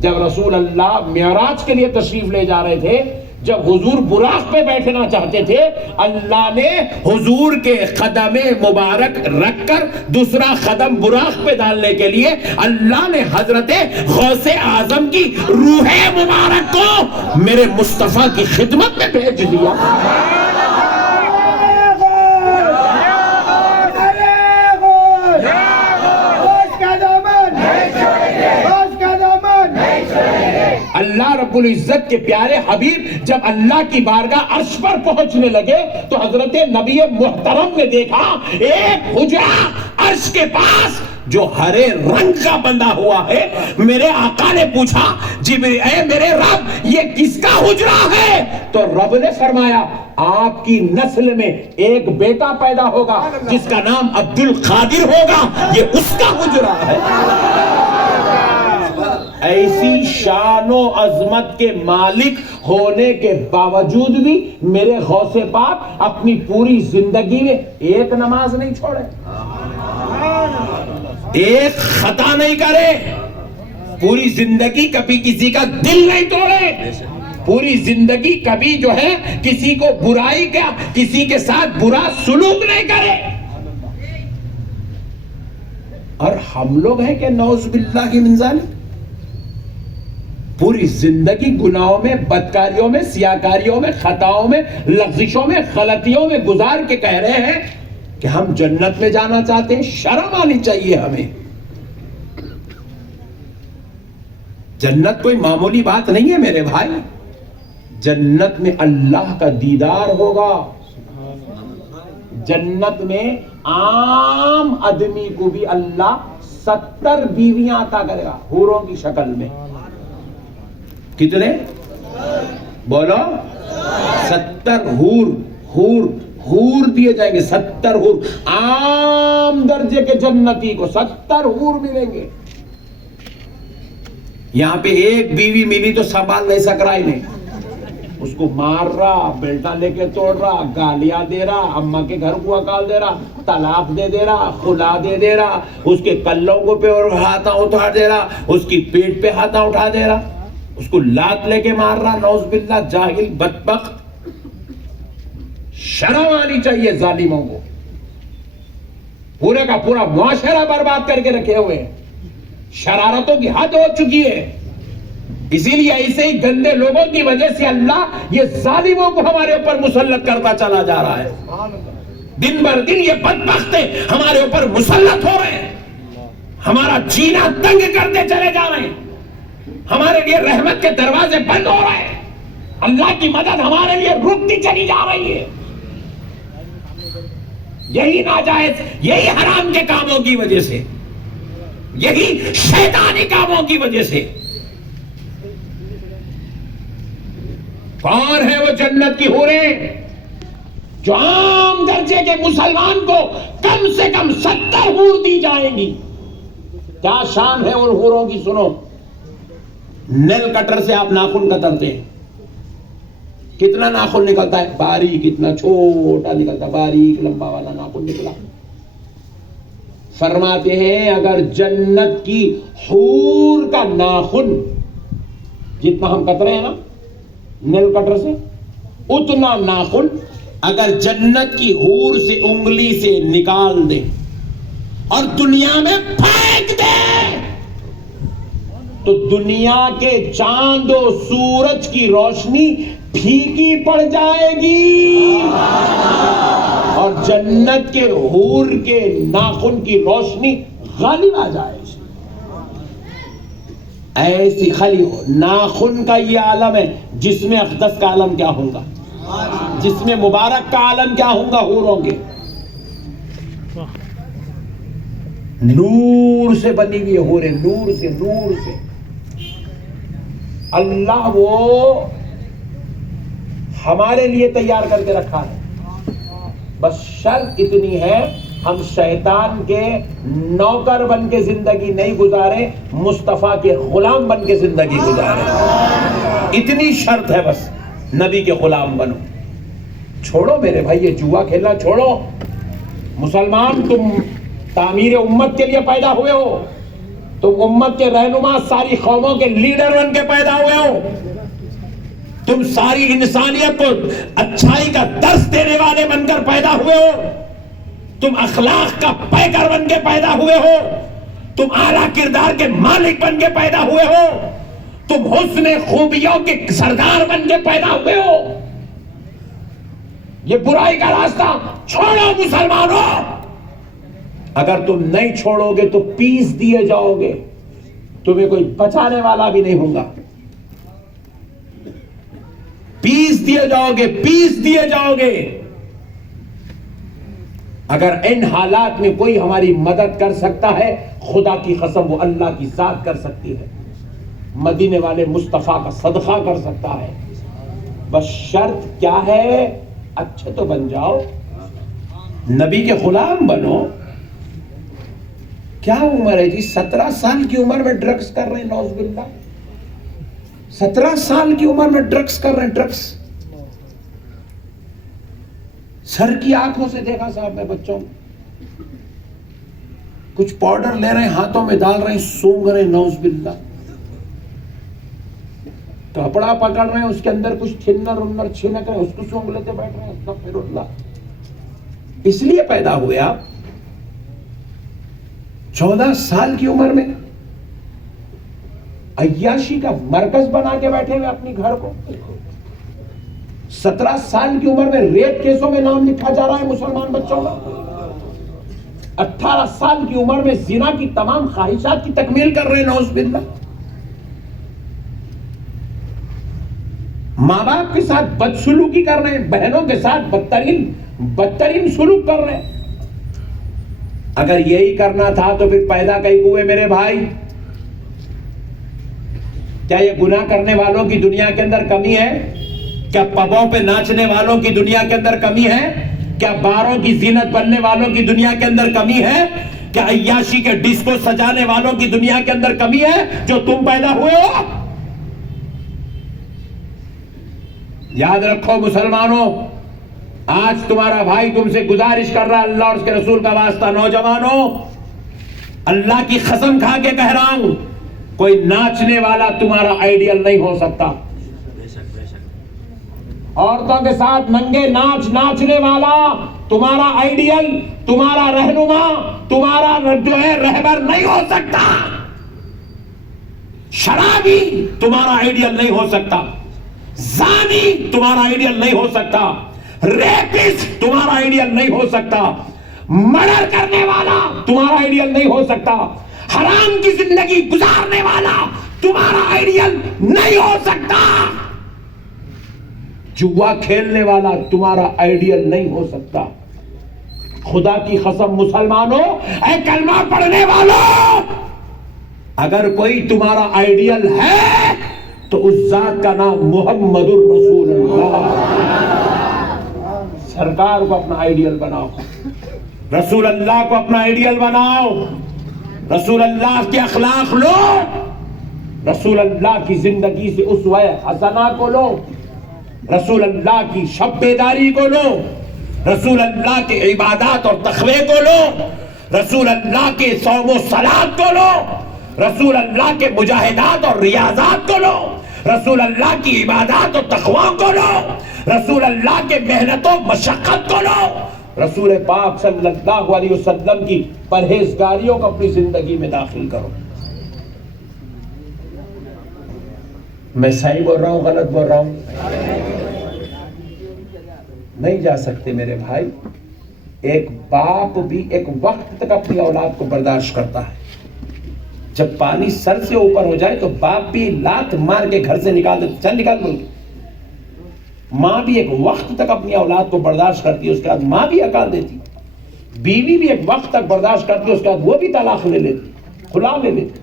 جب رسول اللہ معراج کے لیے تشریف لے جا رہے تھے، جب حضور براق پہ بیٹھنا چاہتے تھے، اللہ نے حضور کے قدم مبارک رکھ کر دوسرا قدم براق پہ ڈالنے کے لیے اللہ نے حضرت غوث اعظم کی روح مبارک کو میرے مصطفیٰ کی خدمت میں بھیج دیا۔ اللہ رب العزت کے پیارے حبیب جب اللہ کی بارگاہ عرش پر پہنچنے لگے تو حضرت نبی محترم نے دیکھا ایک حجرہ عرش کے پاس جو ہرے رنگ کا بندہ ہوا ہے۔ میرے آقا نے پوچھا جبریل اے میرے رب یہ کس کا حجرہ ہے؟ تو رب نے فرمایا آپ کی نسل میں ایک بیٹا پیدا ہوگا جس کا نام عبد القادر ہوگا، یہ اس کا حجرہ ہے۔ ایسی شان و عظمت کے مالک ہونے کے باوجود بھی میرے غوث پاک اپنی پوری زندگی میں ایک نماز نہیں چھوڑے، ایک خطا نہیں کرے، پوری زندگی کبھی کسی کا دل نہیں توڑے، پوری زندگی کبھی جو ہے کسی کو برائی کا، کسی کے ساتھ برا سلوک نہیں کرے۔ اور ہم لوگ ہیں کہ نعوذ باللہ من ذالک پوری زندگی گناہوں میں، بدکاریوں میں، سیاکاریوں میں، خطاؤں میں، لغزشوں میں، غلطیوں میں گزار کے کہہ رہے ہیں کہ ہم جنت میں جانا چاہتے ہیں۔ شرم آنی چاہیے ہمیں۔ جنت کوئی معمولی بات نہیں ہے میرے بھائی، جنت میں اللہ کا دیدار ہوگا، جنت میں عام آدمی کو بھی اللہ 70 بیویاں عطا کرے گا حوروں کی شکل میں۔ کتنے بولو؟ 70 حور دیے جائیں گے، 70 حور، عام درجے کے جنتی کو 70 حور ملیں گے۔ یہاں پہ ایک بیوی ملی تو سنبھال نہیں سک رہا ہی نہیں، اس کو مار رہا، بیلٹا لے کے توڑ رہا، گالیاں دے رہا، اماں کے گھر کو اکال دے رہا، طلاق دے رہا، خلا دے رہا، اس کے کلوں کو پہ اور ہاتھاں اٹھا دے رہا، اس کی پیٹ پہ ہاتھاں اٹھا دے رہا، اس کو لات لے کے مار رہا، نعوذ باللہ، جاہل بدبخت۔ شرم آنی چاہیے ظالموں کو، پورے کا پورا معاشرہ برباد کر کے رکھے ہوئے ہیں، شرارتوں کی حد ہو چکی ہے۔ اسی لیے ایسے ہی گندے لوگوں کی وجہ سے اللہ یہ ظالموں کو ہمارے اوپر مسلط کرتا چلا جا رہا ہے۔ دن بر دن یہ بدبخت ہمارے اوپر مسلط ہو رہے ہیں، ہمارا جینا تنگ کرتے چلے جا رہے ہیں، ہمارے لیے رحمت کے دروازے بند ہو رہے ہیں، اللہ کی مدد ہمارے لیے رکتی چلی جا رہی ہے۔ یہی ناجائز، یہی حرام کے کاموں کی وجہ سے، یہی شیطانی کاموں کی وجہ سے۔ کون ہے وہ جنت کی حوریں جو عام درجے کے مسلمان کو کم سے کم 70 حور دی جائیں گی؟ کیا شان ہے ان حوروں کی سنو۔ نیل کٹر سے آپ ناخن کترتے ہیں، کتنا ناخن نکلتا ہے، باریک، کتنا چھوٹا نکلتا ہے، باریک لمبا والا ناخن نکلا۔ فرماتے ہیں اگر جنت کی حور کا ناخن جتنا ہم کترے ہیں نا نیل کٹر سے، اتنا ناخن اگر جنت کی حور سے انگلی سے نکال دے اور دنیا میں پھینک دے تو دنیا کے چاند و سورج کی روشنی پھیکی پڑ جائے گی اور جنت کے حور کے ناخن کی روشنی غالب آ جائے گی۔ ایسی خلی ناخن کا یہ عالم ہے، جس میں اقدس کا عالم کیا ہوگا، جس میں مبارک کا عالم کیا ہوگا حوروں کے۔ نور سے بنی ہوئی حوریں، نور سے، نور سے۔ اللہ وہ ہمارے لیے تیار کر کے رکھا ہے، بس شرط اتنی ہے ہم شیطان کے نوکر بن کے زندگی نہیں گزارے، مصطفیٰ کے غلام بن کے زندگی گزارے۔ اتنی شرط ہے، بس نبی کے غلام بنو۔ چھوڑو میرے بھائی یہ جوا کھیلنا چھوڑو۔ مسلمان تم تعمیر امت کے لیے پیدا ہوئے ہو، تم امت کے رہنما، ساری قوموں کے لیڈر بن کے پیدا ہوئے ہو، تم ساری انسانیت کو اچھائی کا درس دینے والے بن کر پیدا ہوئے ہو، تم اخلاق کا پیکر بن کے پیدا ہوئے ہو، تم اعلیٰ کردار کے مالک بن کے پیدا ہوئے ہو، تم حسن خوبیوں کے سردار بن کے پیدا ہوئے ہو۔ یہ برائی کا راستہ چھوڑو مسلمانوں، اگر تم نہیں چھوڑو گے تو پیس دیے جاؤ گے، تمہیں کوئی بچانے والا بھی نہیں ہوگا، پیس دیے جاؤ گے، پیس دیے جاؤ گے۔ اگر ان حالات میں کوئی ہماری مدد کر سکتا ہے، خدا کی قسم وہ اللہ کی ذات کر سکتی ہے، مدینے والے مصطفیٰ کا صدقہ کر سکتا ہے۔ بس شرط کیا ہے؟ اچھے تو بن جاؤ، نبی کے غلام بنو۔ کیا عمر ہے جی؟ 17 سال کی عمر میں ڈرگز کر رہے ہیں، نعوذ باللہ۔ 17 سال کی عمر میں ڈرگز کر رہے ہیں، ڈرگز۔ سر کی آنکھوں سے دیکھا صاحب میں بچوں، کچھ پاؤڈر لے رہے ہیں، ہاتھوں میں ڈال رہے ہیں، سونگ رہے ہیں، نعوذ باللہ۔ کپڑا پکڑ رہے ہیں اس کے اندر کچھ تھنر ونر چھنک رہے ہیں اس کو سونگ لیتے بیٹھ رہے ہیں. استغفر اللہ. اس لیے پیدا ہوئے آپ 14 سال کی عمر میں عیاشی کا مرکز بنا کے بیٹھے ہوئے اپنی گھر کو. 17 سال کی عمر میں ریپ کیسوں میں نام لکھا جا رہا ہے مسلمان بچوں کا. 18 سال کی عمر میں زنا کی تمام خواہشات کی تکمیل کر رہے ہیں نعوذ باللہ. ماں باپ کے ساتھ بدسلوکی کر رہے ہیں, بہنوں کے ساتھ بدترین سلوک کر رہے ہیں. اگر یہی کرنا تھا تو پھر پیدا کئی ہوئے میرے بھائی؟ کیا یہ گناہ کرنے والوں کی دنیا کے اندر کمی ہے؟ کیا پبوں پہ ناچنے والوں کی دنیا کے اندر کمی ہے؟ کیا باروں کی زینت بننے والوں کی دنیا کے اندر کمی ہے؟ کیا عیاشی کے ڈسکو سجانے والوں کی دنیا کے اندر کمی ہے جو تم پیدا ہوئے ہو؟ یاد رکھو مسلمانوں, آج تمہارا بھائی تم سے گزارش کر رہا ہے, اللہ اور اس کے رسول کا واسطہ نوجوانوں, اللہ کی قسم کھا کے کہہ رہا ہوں, کوئی ناچنے والا تمہارا آئیڈیل نہیں ہو سکتا. عورتوں کے ساتھ ننگے ناچنے والا تمہارا آئیڈیل, تمہارا رہنما, تمہارا جو ہے رہبر نہیں ہو سکتا. شرابی تمہارا آئیڈیل نہیں ہو سکتا. زانی تمہارا آئیڈیل نہیں ہو سکتا. ریپسٹ تمہارا آئیڈیل نہیں ہو سکتا. مرڈر کرنے والا تمہارا آئیڈیل نہیں ہو سکتا. حرام کی زندگی گزارنے والا تمہارا آئیڈیل نہیں ہو سکتا. جوا کھیلنے والا تمہارا آئیڈیل نہیں ہو سکتا. خدا کی قسم مسلمانوں, اے کلمہ پڑھنے والوں, اگر کوئی تمہارا آئیڈیل ہے تو اس ذات کا نام محمد الرسول اللہ. سرکار کو اپنا آئیڈیل بناؤ, رسول اللہ کو اپنا آئیڈیل بناؤ, رسول اللہ کے اخلاق لو, رسول اللہ کی زندگی سے اسوہ حسنہ کو لو, رسول اللہ کی شب بیداری کو لو, رسول اللہ کے عبادات اور تقوی کو لو, رسول اللہ کے صوم و صلات کو لو, رسول اللہ کے مجاہدات اور ریاضات کو لو, رسول اللہ کی عبادات اور تقوی کو لو, رسول اللہ کے محنت و مشقت کو لو, رسول پاک صلی اللہ علیہ وسلم کی پرہیزگاریوں کو اپنی زندگی میں داخل کرو. میں صحیح بول رہا ہوں غلط بول رہا ہوں؟ نہیں جا سکتے میرے بھائی. ایک باپ بھی ایک وقت تک اپنی اولاد کو برداشت کرتا ہے. جب پانی سر سے اوپر ہو جائے تو باپ بھی لات مار کے گھر سے نکال دیتا, چل نکال بول کے. ماں بھی ایک وقت تک اپنی اولاد کو برداشت کرتی ہے, اس کے بعد ماں بھی ہکال دیتی. بیوی بھی ایک وقت تک برداشت کرتی ہے, اس کے بعد وہ بھی طلاق لے لیتی, خلا لے لیتی.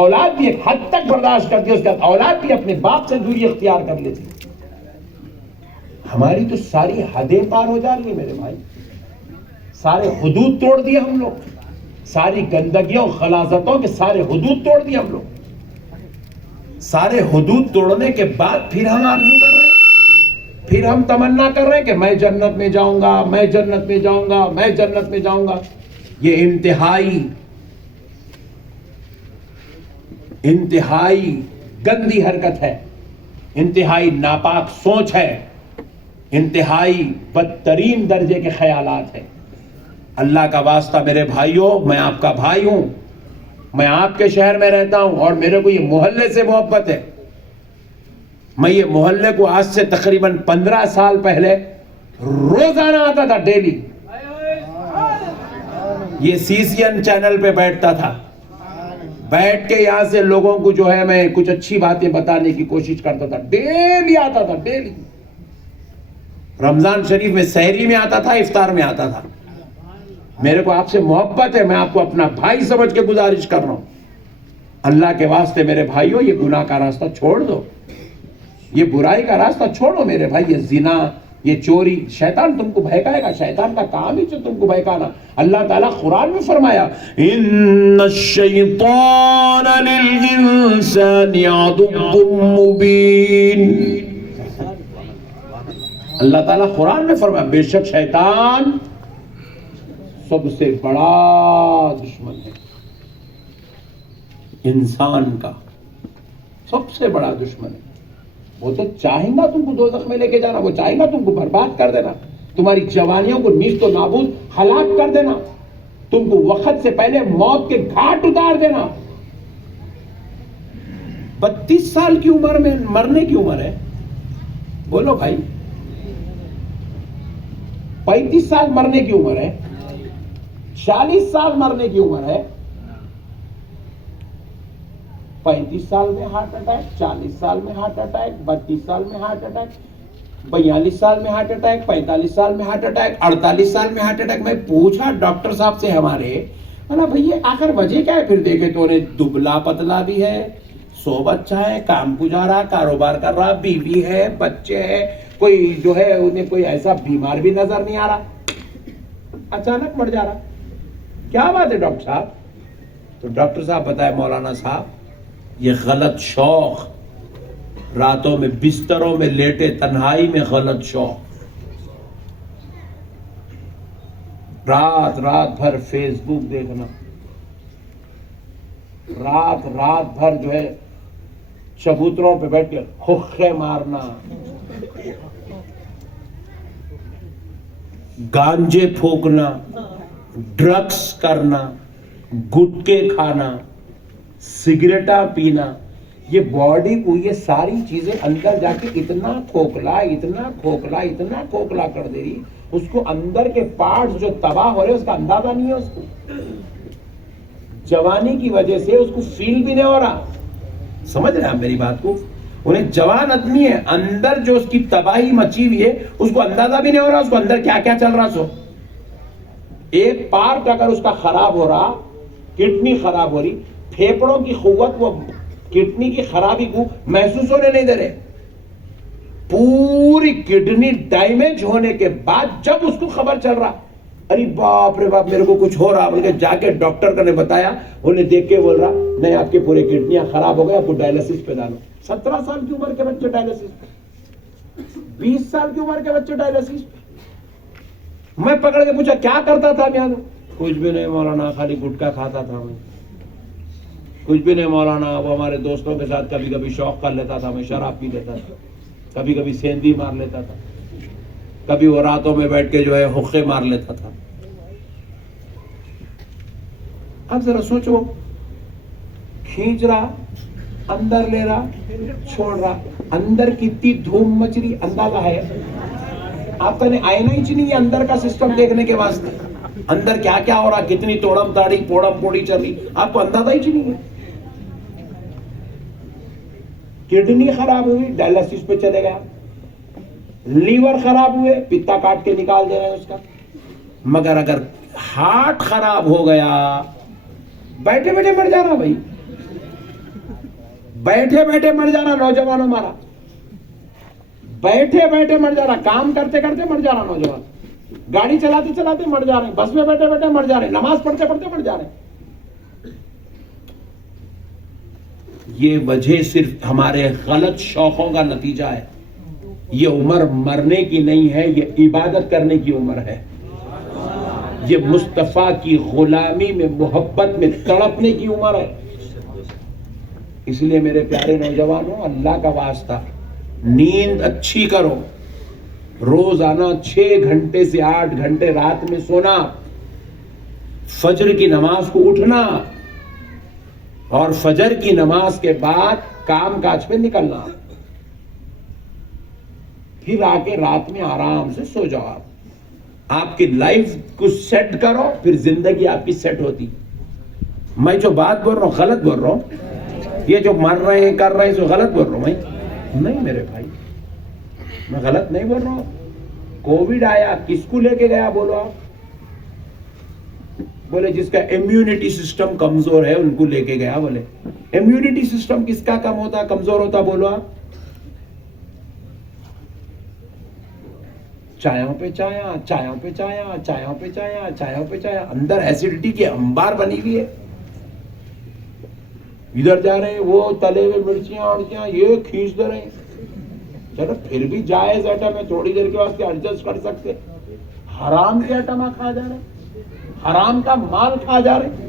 اولاد بھی ایک حد تک برداشت کرتی ہے, اس کے بعد اولاد بھی اپنے باپ سے دوری اختیار کر لیتی. ہماری تو ساری حدیں پار ہو جا رہی ہیں میرے بھائی, سارے حدود توڑ دیے ہم لوگ, ساری گندگیوں غلاظتوں کے سارے حدود توڑ دیے ہم لوگ. سارے حدود توڑنے کے بعد پھر ہم آرزو کر رہے ہیں, پھر ہم تمنا کر رہے ہیں کہ میں جنت میں جاؤں گا, میں جنت میں جاؤں گا, میں جنت میں جاؤں گا. یہ انتہائی گندی حرکت ہے, انتہائی ناپاک سوچ ہے, انتہائی بدترین درجے کے خیالات ہیں. اللہ کا واسطہ میرے بھائیوں, میں آپ کا بھائی ہوں, میں آپ کے شہر میں رہتا ہوں اور میرے کو یہ محلے سے محبت ہے. میں یہ محلے کو آج سے تقریباً 15 سال پہلے روزانہ آتا تھا, ڈیلی. یہ CCN چینل پہ بیٹھتا تھا, بیٹھ کے یہاں سے لوگوں کو جو ہے میں کچھ اچھی باتیں بتانے کی کوشش کرتا تھا. ڈیلی آتا تھا, ڈیلی. رمضان شریف میں سحری میں آتا تھا, افطار میں آتا تھا. میرے کو آپ سے محبت ہے, میں آپ کو اپنا بھائی سمجھ کے گزارش کر رہا ہوں. اللہ کے واسطے میرے بھائیوں, یہ گناہ کا راستہ چھوڑ دو, یہ برائی کا راستہ چھوڑو میرے بھائی. یہ زنا, یہ چوری, شیطان تم کو بہکائے گا, شیطان کا کام ہی تم کو بہکانا. اللہ تعالیٰ قرآن میں فرمایا ان الشیطان للانسان عدو مبین. اللہ تعالیٰ قرآن میں فرمایا بے شک شیطان سب سے بڑا دشمن ہے انسان کا. سب سے بڑا دشمن ہے. وہ تو چاہیں گا تم کو دوزخ میں لے کے جانا, وہ چاہیں گا تم کو برباد کر دینا, تمہاری جوانیوں کو نیست و نابود ہلاک کر دینا, تم کو وقت سے پہلے موت کے گھاٹ اتار دینا. 32 سال کی عمر میں مرنے کی عمر ہے, بولو بھائی. 35 سال مرنے کی عمر ہے, 40 سال مرنے کی عمر ہے. 35 سال میں ہارٹ اٹیک, 40 سال میں ہارٹ اٹیک, 32 سال میں ہارٹ اٹیک, 42 سال میں ہارٹ اٹیک, 45 سال میں ہارٹ اٹیک, 48 سال میں ہارٹ اٹیک. میں پوچھا ڈاکٹر صاحب سے ہمارے, بولا بھئی آخر وجہ کیا ہے؟ پھر دیکھے تو انہیں دبلا پتلا بھی ہے, 100 بچہ ہے, کام گزارا, کاروبار کر رہا, بیوی ہے, بچے ہے, کوئی جو ہے انہیں کوئی ایسا بیمار بھی نظر نہیں آ رہا, اچانک مر جا رہا. کیا بات ہے ڈاکٹر صاحب؟ تو ڈاکٹر صاحب بتائے مولانا صاحب یہ غلط شوق, راتوں میں بستروں میں لیٹے تنہائی میں غلط شوق, رات بھر فیس بک دیکھنا, رات بھر جو ہے چبوتروں پہ بیٹھ کے حقے مارنا, گانجے پھونکنا, ڈرگس کرنا, گٹکے کھانا, سگریٹا پینا, یہ باڈی کو یہ ساری چیزیں اندر جا کے اتنا کھوکھلا کر دے رہی, اس کو اندر کے پارٹس جو تباہ ہو رہے اس کا اندازہ نہیں ہے اس کو. جوانی کی وجہ سے اس کو فیل بھی نہیں ہو رہا. سمجھ رہے ہیں آپ میری بات کو؟ انہیں جوان آدمی ہے, اندر جو اس کی تباہی مچی ہوئی ہے اس کو اندازہ بھی نہیں ہو رہا اس کو اندر کیا کیا چل رہا. سو ایک پارٹ اگر اس کا خراب ہو رہا, کڈنی خراب ہو رہی, پھیپڑوں کی قوت وہ کڈنی کی خرابی کو محسوس ہونے نہیں دے رہے. پوری کڈنی ڈیمیج ہونے کے بعد جب اس کو خبر چل رہا, ارے باپ رے باپ میرے کو کچھ ہو رہا, بلکہ جا کے ڈاکٹر کا نے بتایا, انہیں دیکھ کے بول رہا نہیں آپ کے پورے کڈنیاں خراب ہو گئے, آپ کو ڈائلسس پہ ڈالو. 17 سال کی عمر کے بچے ڈائلسس پہ, 20 سال کی عمر کے بچے ڈائلسس پہ. میں پکڑ کے پوچھا کیا کرتا تھا؟ میں کچھ بھی نہیں مولانا, خالی گٹکا کھاتا تھا میں. کچھ بھی نہیں مولانا, وہ ہمارے دوستوں کے ساتھ کبھی کبھی شوق کر لیتا تھا, میں شراب پی لیتا تھا, کبھی کبھی سیندی مار لیتا تھا, کبھی وہ راتوں میں بیٹھ کے جو ہے حقے مار لیتا تھا. اب ذرا سوچو, کھینچ رہا, اندر لے رہا, چھوڑ رہا, اندر کتنی دھوم مچ رہی اندازہ ہے آپ کا؟ نہیں آئینہ ہی نہیں ہے اندر کا سسٹم دیکھنے کے واسطے, اندر کیا کیا ہو رہا, کتنی توڑم تاڑی پوڑم پوڑی چل رہی, آپ کو اندازہ ہی نہیں ہے. کڈنی خراب ہوئی, ڈائلسس پہ چلے گیا, لیور خراب ہوئے, پتا کاٹ کے نکال دے رہے ہیں اس کا. مگر اگر ہارٹ خراب ہو گیا, بیٹھے بیٹھے مر جانا بھائی, بیٹھے بیٹھے مر جانا نوجوان ہمارا, بیٹھے بیٹھے مر جانا, کام کرتے کرتے مر جانا نوجوان, گاڑی چلاتے چلاتے مر جا رہے ہیں, بس میں بیٹھے بیٹھے مر جا رہے ہیں, نماز پڑھتے پڑھتے مر جا رہے ہیں. یہ وجہ صرف ہمارے غلط شوقوں کا نتیجہ ہے. یہ عمر مرنے کی نہیں ہے, یہ عبادت کرنے کی عمر ہے. یہ مصطفیٰ کی غلامی میں محبت میں تڑپنے کی عمر ہے. اس لیے میرے پیارے نوجوانوں, اللہ کا واسطہ نیند اچھی کرو, روزانہ 6 گھنٹے سے 8 گھنٹے رات میں سونا, فجر کی نماز کو اٹھنا, اور فجر کی نماز کے بعد کام کاج پہ نکلنا, پھر آ کے رات میں آرام سے سو جاؤ. آپ کی لائف کو سیٹ کرو, پھر زندگی آپ کی سیٹ ہوتی. میں جو بات بول رہا ہوں غلط بول رہا ہوں؟ یہ جو مر رہے ہیں کر رہے ہیں سو غلط بول رہا ہوں میں؟ نہیں میرے بھائی, میں غلط نہیں بول رہا ہوں. کووڈ آیا, کس کو لے کے گیا بولو آپ؟ بولے جس کا امیونٹی سسٹم کمزور ہے ان کو لے کے گیا. بولے امیونٹی سسٹم کس کا کم ہوتا, کمزور ہوتا بولو آپ؟ چایوں پہ چایا, چایوں پہ چایا, چایوں پہ چایا, چایوں پہ چایا, اندر ایسیڈیٹی کی انبار بنی ہوئی ہے. ادھر جا رہے ہیں وہ تلے ہوئے مرچیاں اڑچیاں یہ کھینچ دے رہے ہیں. چلو پھر بھی جائز ایٹم ہے, تھوڑی دیر کے واسطے ایڈجسٹ کر سکتے. حرام کے ایٹم کھا جا رہے ہیں, حرام کا مال کھا جا رہے ہیں.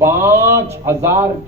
5,000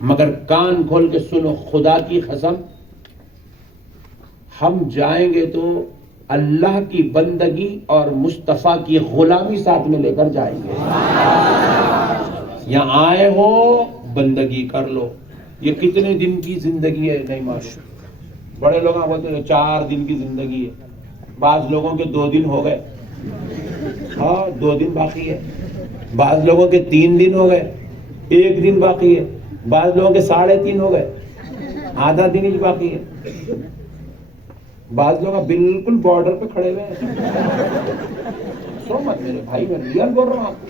مگر کان کھول کے سنو، خدا کی قسم ہم جائیں گے تو اللہ کی بندگی اور مصطفیٰ کی غلامی ساتھ میں لے کر جائیں گے. یہاں آئے ہو بندگی کر لو. یہ کتنے دن کی زندگی ہے نہیں معلوم. بڑے لوگ بولتے ہیں 4 دن کی زندگی ہے، بعض لوگوں کے 2 دن ہو گئے، ہاں 2 دن باقی ہے. بعض لوگوں کے 3 دن ہو گئے، 1 دن باقی ہے. بعض لوگوں کے 3.5 ہو گئے، آدھا دن ہی باقی ہے. بعض لوگ بالکل بارڈر پہ کھڑے ہوئے ہیں. سو مت میرے بھائی، میں ریئل بول رہا ہوں آپ کو.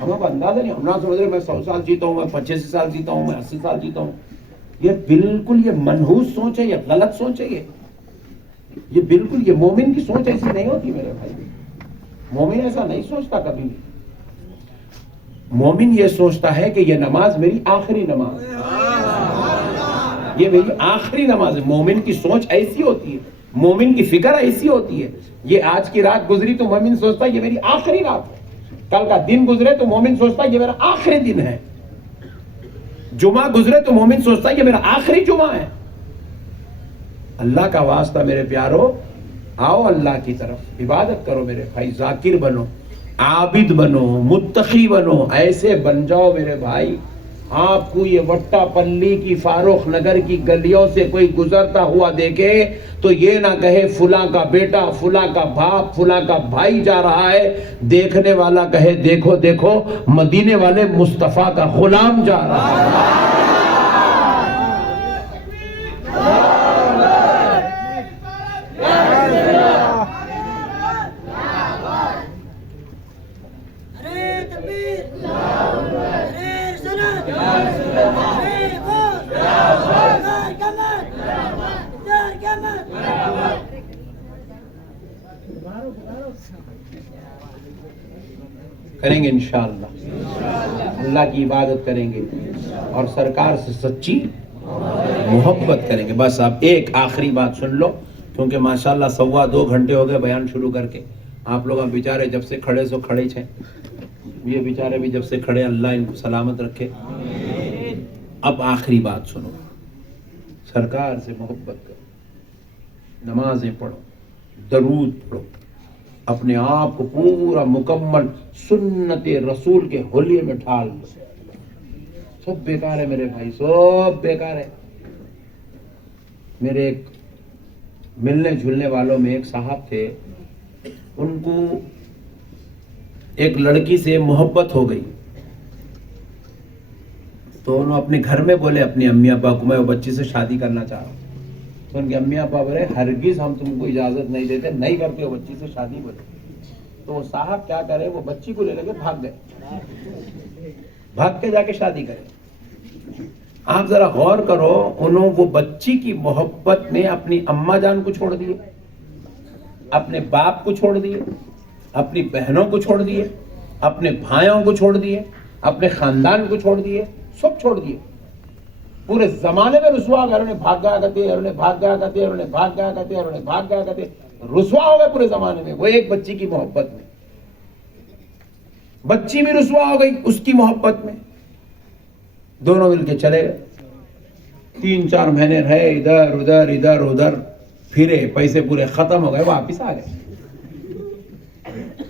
ہمیں کو اندازہ نہیں، ہم نہ سمجھ رہے میں 100 سال جیتا ہوں، میں 85 سال جیتا ہوں، میں 80 سال جیتا ہوں. یہ بالکل یہ منحوس سوچ ہے، یہ غلط سوچ ہے. یہ بالکل یہ مومن کی سوچ ایسی نہیں ہوتی میرے بھائی. مومن ایسا نہیں سوچتا کبھی بھی. مومن یہ سوچتا ہے کہ یہ نماز میری آخری نماز ہے، یہ میری آخری نماز ہے. مومن کی سوچ ایسی ہوتی ہے، مومن کی فکر ایسی ہوتی ہے. یہ آج کی رات گزری تو مومن سوچتا ہے یہ میری آخری رات ہے. کل کا دن گزرے تو مومن سوچتا ہے یہ میرا آخری دن ہے. جمعہ گزرے تو مومن سوچتا ہے یہ میرا آخری جمعہ ہے. اللہ کا واسطہ میرے پیارو، آؤ اللہ کی طرف عبادت کرو میرے بھائی. ذاکر بنو، عابد بنو، متقی بنو. ایسے بن جاؤ میرے بھائی. آپ کو یہ وٹا پلی کی فاروق نگر کی گلیوں سے کوئی گزرتا ہوا دیکھے تو یہ نہ کہے فلاں کا بیٹا، فلاں کا باپ، فلاں کا بھائی جا رہا ہے. دیکھنے والا کہے دیکھو دیکھو مدینے والے مصطفیٰ کا غلام جا رہا ہے. کریں گے انشاءاللہ، اللہ کی عبادت کریں گے اور سرکار سے سچی محبت کریں گے. بس اب ایک آخری بات سن لو، کیونکہ ماشاءاللہ 2.25 گھنٹے ہو گئے بیان شروع کر کے. آپ لوگ بیچارے جب سے کھڑے سو کھڑے چھے، یہ بیچارے بھی جب سے کھڑے، اللہ ان کو سلامت رکھے. اب آخری بات سنو، سرکار سے محبت کرو، نمازیں پڑھو، درود پڑھو، اپنے آپ کو پورا مکمل سنت رسول کے حلیے میں ڈھال دو. سب بیکار ہے میرے بھائی، سب بیکار ہے. میرے ایک ملنے جھلنے والوں میں ایک صاحب تھے، ان کو ایک لڑکی سے محبت ہو گئی تو انہوں اپنے گھر میں بولے اپنی امی ابا کو میں وہ بچی سے شادی کرنا چاہ رہا ہوں. تو ان کے امی ابا بولے ہرگز ہم تم کو اجازت نہیں دیتے، نہیں کرتے ہو بچی سے شادی. بولے تو وہ صاحب کیا کرے، وہ بچی کو لے لے کے بھاگ گئے، بھاگ کے جا کے شادی کرے. آپ ذرا غور کرو، انہوں وہ بچی کی محبت میں اپنی اماں جان کو چھوڑ دیے، اپنے باپ کو چھوڑ دیے، اپنی بہنوں کو چھوڑ دیے، اپنے بھائیوں کو چھوڑ دیے، اپنے خاندان کو چھوڑ دیے، سب چھوڑ دیے. پورے زمانے میں رسوا ہو گئے، انہوں نے بھاگ گیا کرتے، انہوں نے بھاگ گیا کرتے، انہوں نے بھاگ گیا کرتے، انہوں نے بھاگ گیا کرتے. رسوا ہو گئے پورے زمانے میں وہ ایک بچی کی محبت میں. بچی بھی رسوا ہو گئی اس کی محبت میں. دونوں مل کے چلے گئے، 3-4 مہینے رہے، ادھر ادھر ادھر ادھر پھرے، پیسے پورے ختم ہو گئے، واپس آ گئے.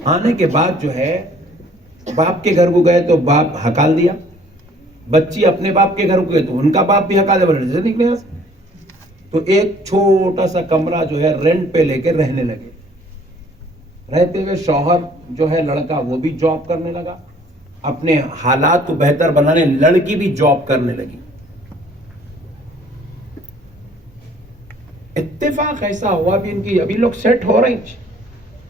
آنے کے بعد جو ہے باپ کے گھر کو گئے تو باپ ہکال دیا، بچی اپنے باپ کے گھر کو گئے تو ان کا باپ بھی ہکال دیا، بولے سے نکلے یہاں سے. تو ایک چھوٹا سا کمرہ جو ہے رینٹ پہ لے کے رہنے لگے. رہتے ہوئے شوہر جو ہے لڑکا وہ بھی جاب کرنے لگا، اپنے حالات کو بہتر بنانے لڑکی بھی جاب کرنے لگی. اتفاق ایسا ہوا بھی ان کی ابھی لوگ سیٹ ہو رہے ہیں،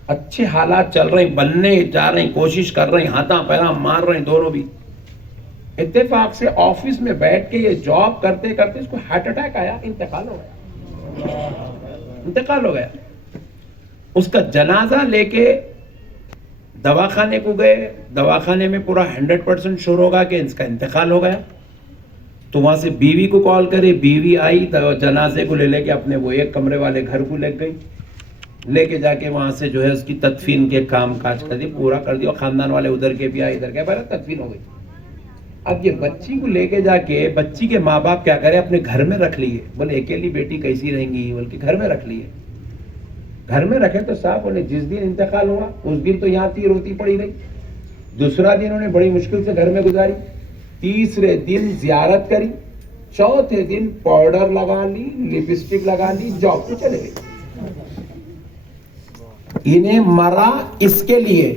اچھے حالات چل رہے ہیں، بننے جا رہے ہیں، کوشش کر رہے ہیں، ہاتھاں پیراں مار رہے ہیں دونوں بھی. اتفاق سے آفس میں بیٹھ کے یہ جاب کرتے کرتے اس کو ہارٹ اٹیک آیا، انتقال ہو گیا. انتقال ہو گیا. اس کا جنازہ لے کے دواخانے کو گئے، دواخانے میں پورا 100% شور ہوگا کہ اس کا انتقال ہو گیا. تو وہاں سے بیوی کو کال کرے، بیوی آئی جنازے کو لے کے اپنے وہ ایک کمرے والے گھر کو لے گئی، لے کے جا کے وہاں سے جو ہے اس کی تدفین کے کام کاج کر دی، پورا کر دیا. خاندان والے ادھر کے بھی آئے، ادھر کے پہلے تدفین ہو گئی. اب یہ بچی کو لے کے جا کے بچی کے ماں باپ کیا کرے, اپنے گھر میں رکھ لیے. بولے اکیلی بیٹی کیسی رہیں گی, بول کے گھر میں رکھ لیے. گھر میں رکھے تو صاحب بولے جس دن انتقال ہوا اس دن تو یہاں تھی روتی پڑی رہی. دوسرا دن انہوں نے بڑی مشکل سے گھر میں گزاری. تیسرے دن زیارت کری. چوتھے دن پاؤڈر لگا لی, لپسٹک لگا لی, جاب پہ چلے گئے. انہیں مرا اس کے لیے,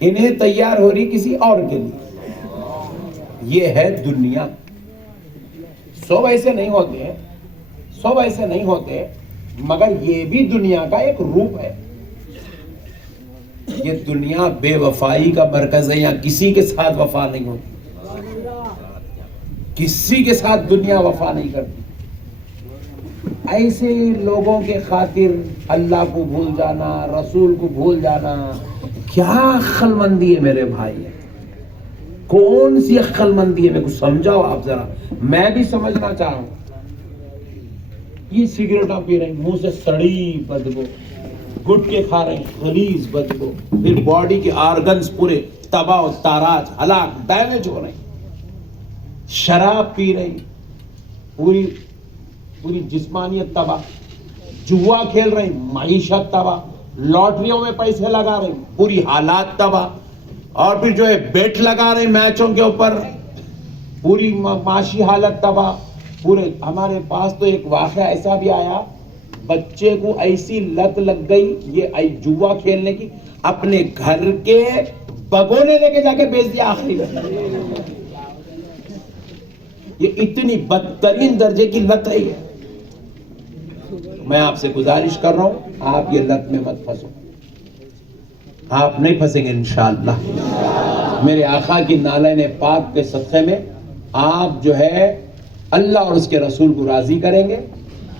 انہیں تیار ہو رہی کسی اور کے لیے. یہ ہے دنیا. سب ایسے نہیں ہوتے, سب ایسے نہیں ہوتے, مگر یہ بھی دنیا کا ایک روپ ہے. یہ دنیا بے وفائی کا مرکز ہے. یہاں کسی کے ساتھ وفا نہیں ہوتی, کسی کے ساتھ دنیا وفا نہیں کرتی. ایسے لوگوں کے خاطر اللہ کو بھول جانا, رسول کو بھول جانا, کیا عقل مندی ہے میرے بھائی, کون سی عقل مندی ہے؟ میرے کو سمجھاؤ آپ ذرا, میں بھی سمجھنا چاہوں. یہ سگریٹاں پی رہے ہیں, منہ سے سڑی بدبو, گٹکے کھا رہے ہیں, خلیز بدبو, پھر باڈی کے آرگنز پورے تباہ و تاراج, ہلاک, ڈیمیج ہو رہے ہیں. شراب پی رہی, پوری جسمانیت تباہ. جوا کھیل رہے ہیں, معیشت تباہ. لاٹریوں میں پیسے لگا رہے ہیں, پوری حالات تباہ. اور پھر جو ہے بیٹ لگا رہے ہیں میچوں کے اوپر, پوری معاشی حالت تباہ. پورے ہمارے پاس تو ایک واقعہ ایسا بھی آیا, بچے کو ایسی لت لگ گئی یہ جوا کھیلنے کی, اپنے گھر کے بگونے لے کے جا کے بیچ دیا آخری میں. یہ اتنی بدترین درجے کی لت ہے. یہ میں آپ سے گزارش کر رہا ہوں, آپ یہ لت میں مت پھنسو. آپ نہیں پھنسیں گے انشاءاللہ. میرے آقا کی نالین پاک کے صدقے میں آپ جو ہے اللہ اور اس کے رسول کو راضی کریں گے,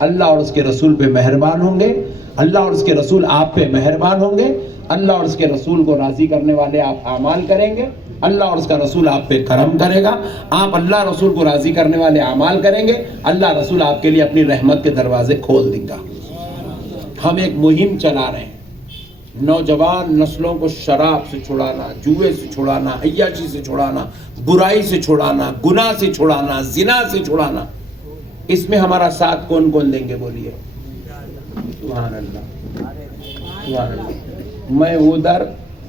اللہ اور اس کے رسول پہ مہربان ہوں گے, اللہ اور اس کے رسول آپ پہ مہربان ہوں گے, اللہ اور اس کے رسول کو راضی کرنے والے آپ اعمال کریں گے, اللہ اور اس کا رسول آپ پہ کرم کرے گا, آپ اللہ رسول کو راضی کرنے والے اعمال کریں گے, اللہ رسول آپ کے لیے اپنی رحمت کے دروازے کھول دیں گا. ہم ایک مہم چلا رہے ہیں, نوجوان نسلوں کو شراب سے چھڑانا, جوئے سے چھڑانا, عیاشی سے چھڑانا, برائی سے چھڑانا, گناہ سے چھڑانا, زنا سے چھڑانا. اس میں ہمارا ساتھ کون کون دیں گے بولیے؟ سبحان اللہ, سبحان اللہ. میں ادھر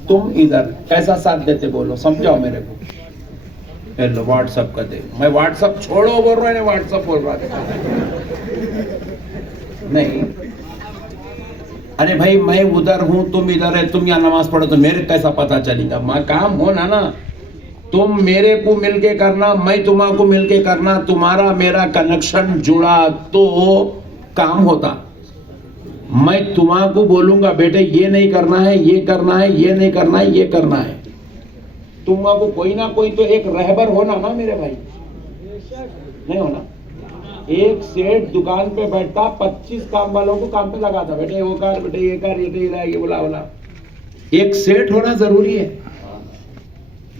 تم ادھر, کیسا ساتھ دیتے بولو, سمجھاؤ میرے کو. ہیلو واٹس ایپ کا دے, میں واٹس ایپ چھوڑو بول رہا ہے, واٹس ایپ بول رہا تھا نہیں. ارے بھائی میں ادھر ہوں, تم ادھر ہے, تم یہاں نماز پڑھو تو میرے کیسا پتا چلے گا؟ ماں کام ہونا نا, تم میرے کو مل کے کرنا, میں تمہاں کو مل کے کرنا, تمہارا میرا کنیکشن جڑا تو کام ہوتا. میں تمہاں کو بولوں گا بیٹے یہ نہیں کرنا ہے, یہ کرنا ہے, یہ نہیں کرنا ہے, یہ کرنا ہے. تمہاں کو کوئی نہ کوئی تو ایک رہبر ہونا نا میرے بھائی, نہیں ہونا. ایک سیٹ دکان پہ بیٹھتا, 25 کام والوں کو کام پہ لگاتا, بیٹے وہ کر, بیٹے یہ کر, یہ بولا. ایک سیٹ ہونا ضروری ہے,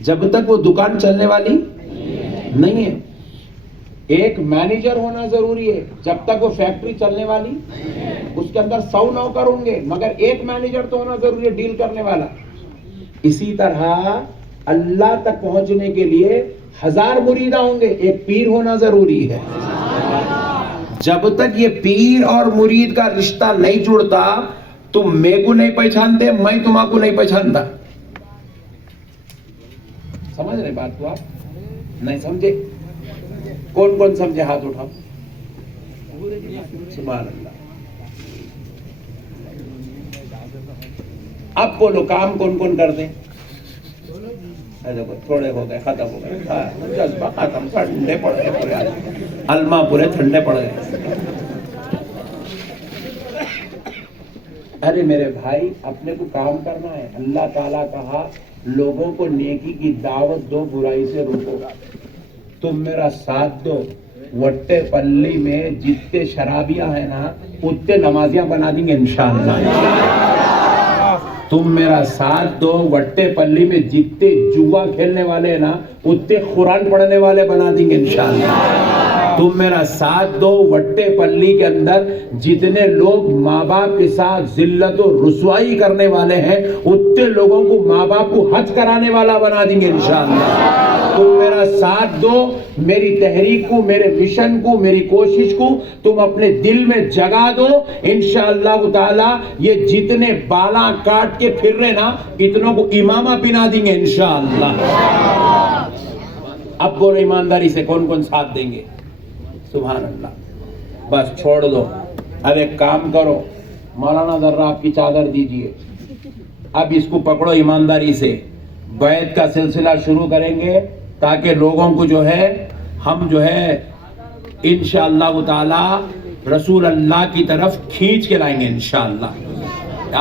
جب تک وہ دکان چلنے والی نہیں ہے. ایک مینیجر ہونا ضروری ہے, جب تک وہ فیکٹری چلنے والی, اس کے اندر 100 نوکر ہوں گے مگر ایک مینیجر تو ہونا ضروری ہے, ڈیل کرنے والا. اسی طرح اللہ تک پہنچنے کے لیے 1000 مریدہ ہوں گے, ایک پیر ہونا ضروری ہے. جب تک یہ پیر اور مرید کا رشتہ نہیں جڑتا, تم میں کو نہیں پہچانتے, میں تمہاں کو نہیں پہچانتا. سمجھ رہے بات کو؟ آپ نہیں سمجھے؟ کون کون سمجھے ہاتھ اٹھاؤ. سبحان اللہ. اب بولو کام کون کون کر دیں؟ تھوڑے ہو گئے, ختم ہو گئے, جذبہ ختم, ٹھنڈے پڑ گئے پورے, علماء پورے ٹھنڈے پڑ گئے. ارے میرے بھائی اپنے کو کام کرنا ہے. اللہ تعالیٰ کہا لوگوں کو نیکی کی دعوت دو, برائی سے روکو. تم میرا ساتھ دو, وٹے پلی میں جتنے شرابیاں ہیں نا اتنے نمازیاں بنا دیں گے انشاءاللہ. تم میرا ساتھ دو, وٹے پلی میں جتنے جوا کھیلنے والے ہیں نا اتنے قرآن پڑھنے والے بنا دیں گے انشاءاللہ. تم میرا ساتھ دو. وٹے پلی کے اندر جتنے لوگ ماں باپ کے ساتھ ذلت و رسوائی کرنے والے ہیں اتنے لوگوں کو ماں باپ کو حج کرانے والا بنا دیں گے انشاءاللہ. تم میرا ساتھ دو, میری تحریک کو, میرے مشن کو, میری کوشش کو تم اپنے دل میں جگا دو. انشاءاللہ تعالی یہ جتنے بالا کاٹ کے پھر رہے نا اتنوں کو امامہ پہنا دیں گے انشاءاللہ. اب بولو ایمانداری سے کون کون ساتھ دیں گے؟ سبحان اللہ. بس چھوڑ دو. اب ایک کام کرو, مولانا ذرا آپ کی چادر دیجئے. اب اس کو پکڑو ایمانداری سے. بیعت کا سلسلہ شروع کریں گے تاکہ لوگوں کو جو ہے ہم جو ہے انشاءاللہ تعالی رسول اللہ کی طرف کھینچ کے لائیں گے انشاءاللہ.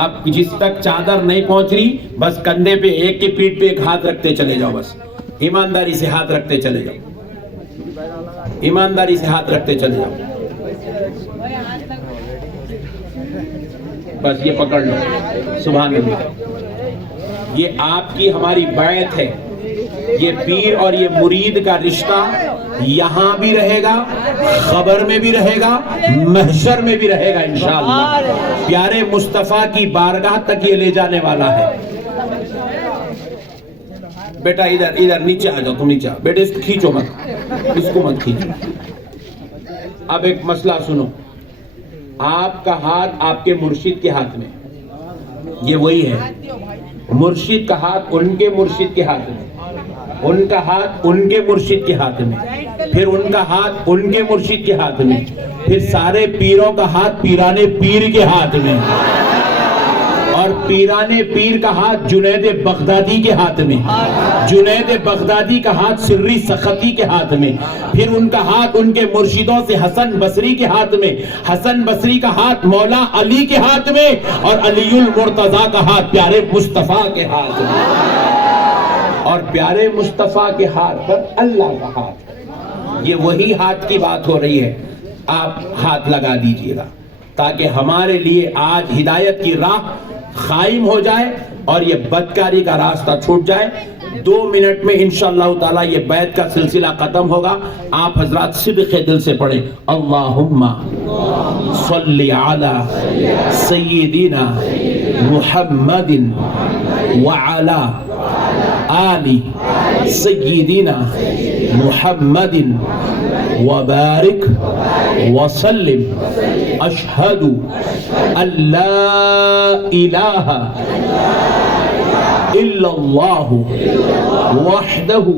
آپ جس تک چادر نہیں پہنچ رہی بس کندھے پہ ایک کی پیٹھ پہ ایک ہاتھ رکھتے چلے جاؤ. بس ایمانداری سے ہاتھ رکھتے چلے جاؤ. ایمانداری سے ہاتھ رکھتے چلے جاؤ. بس یہ پکڑ لو. سبحان اللہ. یہ آپ کی ہماری بیعت ہے. یہ پیر اور یہ مرید کا رشتہ یہاں بھی رہے گا, قبر میں بھی رہے گا, محشر میں بھی رہے گا انشاءاللہ. پیارے مصطفیٰ کی بارگاہ تک یہ لے جانے والا ہے. بیٹا ادھر ادھر نیچے آ جاؤ. تم نیچے آ بیٹے. اس کو کھینچو مت, اس کو مت کھینچو. اب ایک مسئلہ سنو. آپ کا ہاتھ آپ کے مرشد کے ہاتھ میں, یہ وہی ہے. مرشد کا ہاتھ ان کے مرشد کے ہاتھ میں, ان کا ہاتھ ان کے مرشد کے ہاتھ میں, پھر ان کا ہاتھ ان کے مرشد کے ہاتھ میں, پھر سارے پیروں کا ہاتھ پیرانے پیر کے ہاتھ میں, اور پیرانے پیر کا ہاتھ جنید بغدادی کے ہاتھ میں, جنید بغدادی کا ہاتھ سری سختی کے ہاتھ میں, پھر ان کا ہاتھ ان کے مرشدوں سے حسن بصری کے ہاتھ میں, حسن بصری کا ہاتھ مولا علی کے ہاتھ میں, اور علی المرتضیٰ کا ہاتھ پیارے مصطفیٰ کے ہاتھ میں, اور پیارے مصطفیٰ کے ہاتھ پر اللہ کا ہاتھ. یہ وہی ہاتھ کی بات ہو رہی ہے. آپ ہاتھ لگا دیجئے گا تاکہ ہمارے لیے آج ہدایت کی راہ قائم ہو جائے اور یہ بدکاری کا راستہ چھوٹ جائے. 2 منٹ میں انشاءاللہ تعالی یہ بیعت کا سلسلہ ختم ہوگا. آپ حضرات صدق دل سے پڑھیں اللہم صلی علی سیدنا محمد وعلی آل سیدنا محمد وبارک وسلم. اشہد ان لا الہ الا اللہ وحدہ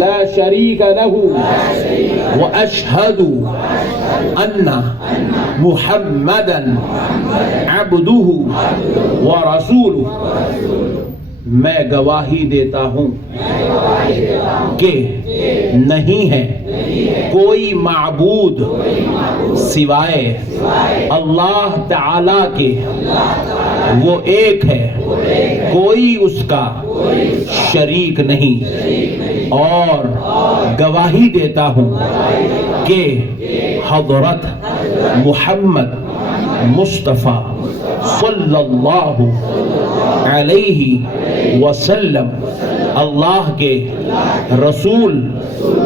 لا شریک لہ واشہد ان محمدا عبدہ ورسولہ. میں گواہی دیتا ہوں کہ نہیں ہے کوئی معبود سوائے اللہ تعالی کے, وہ ایک ہے, کوئی اس کا شریک نہیں. اور گواہی دیتا ہوں کہ حضرت محمد مصطفیٰ صلی اللہ علیہ وسلم اللہ کے رسول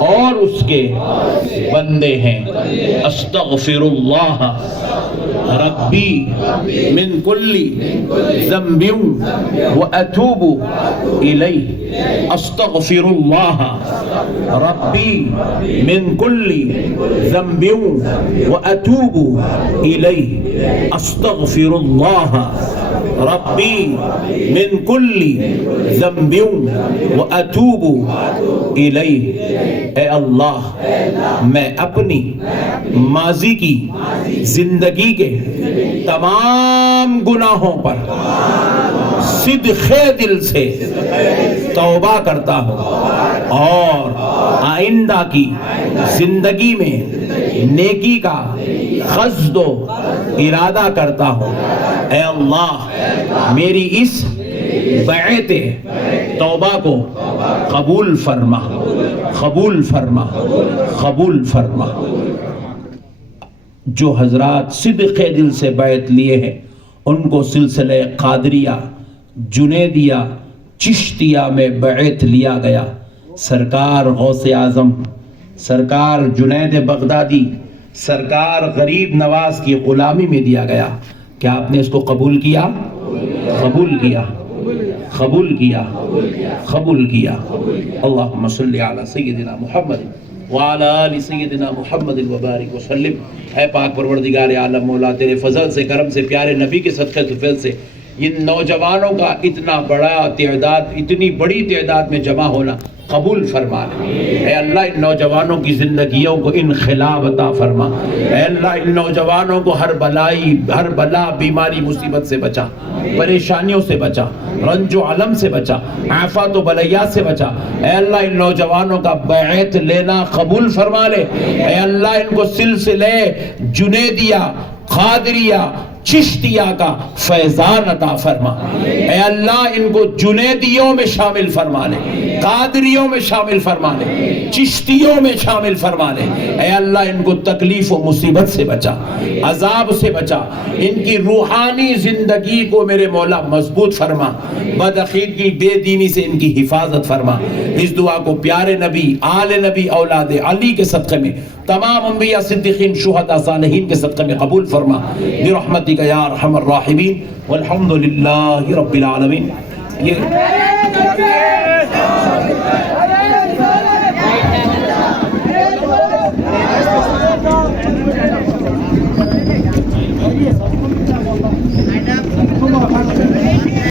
اور اس کے بندے ہیں. استغفر اللہ ربی من کل ذنب واتوب الیہ. استغفر اللہ ربی من کل ذنب واتوب الیہ. استغفر اللہ ربی من کل ذنب واتوب الیہ. اے اللہ, میں اپنی ماضی کی زندگی کے تمام گناہوں پر صدق دل سے توبہ کرتا ہوں اور آئندہ کی زندگی میں نیکی کا قصد و ارادہ کرتا ہوں. اے اللہ, میری اس بیعت توبہ کو قبول فرما, قبول فرما, قبول فرما. جو حضرات صدق دل سے بیعت لیے ہیں ان کو سلسلہ قادریہ, جنیدیہ, چشتیہ میں بیعت لیا گیا. سرکار غوث اعظم سرکار جنید بغدادی سرکار غریب نواز کی غلامی میں دیا گیا، کیا آپ نے اس کو قبول کیا؟ قبول کیا، قبول کیا، قبول کیا۔ اللہم صلی علی سیدنا محمد وعلی آل سیدنا محمد وبارک وسلم۔ اے پاک پروردگار عالم مولا، تیرے فضل سے، کرم سے، پیارے نبی کے صدقے طفیل سے ان نوجوانوں کا اتنا بڑا تعداد، اتنی بڑی تعداد میں جمع ہونا قبول فرما لے۔ اے اللہ ان نوجوانوں کی زندگیوں کو انقلاب عطا فرما۔ اے اللہ ان نوجوانوں کو ہر بلا، بیماری، مصیبت سے بچا، پریشانیوں سے بچا، رنج و علم سے بچا، آفات و بلیات سے بچا۔ اے اللہ ان نوجوانوں کا بیعت لینا قبول فرما لے۔ اے اللہ ان کو سلسلے جنیدیہ، قادریہ، چشتیہ کا فیضان عطا فرما۔ اے اللہ ان کو جنیدیوں میں شامل فرما لے، قادریوں میں شامل فرما لے، چشتیوں میں شامل فرما لے۔ اے اللہ ان کو تکلیف و مصیبت سے بچا، عذاب سے بچا، ان کی روحانی زندگی کو میرے مولا مضبوط فرما، بدعقیدگی، بے دینی سے ان کی حفاظت فرما۔ اس دعا کو پیارے نبی، آل نبی، اولاد علی کے صدقے میں، تمام انبیاء، صدیقین، شہداء، صالحین کے صدقے میں قبول فرما برحمتک یا ارحم الراحمین، والحمد للہ رب العالمین۔ یہ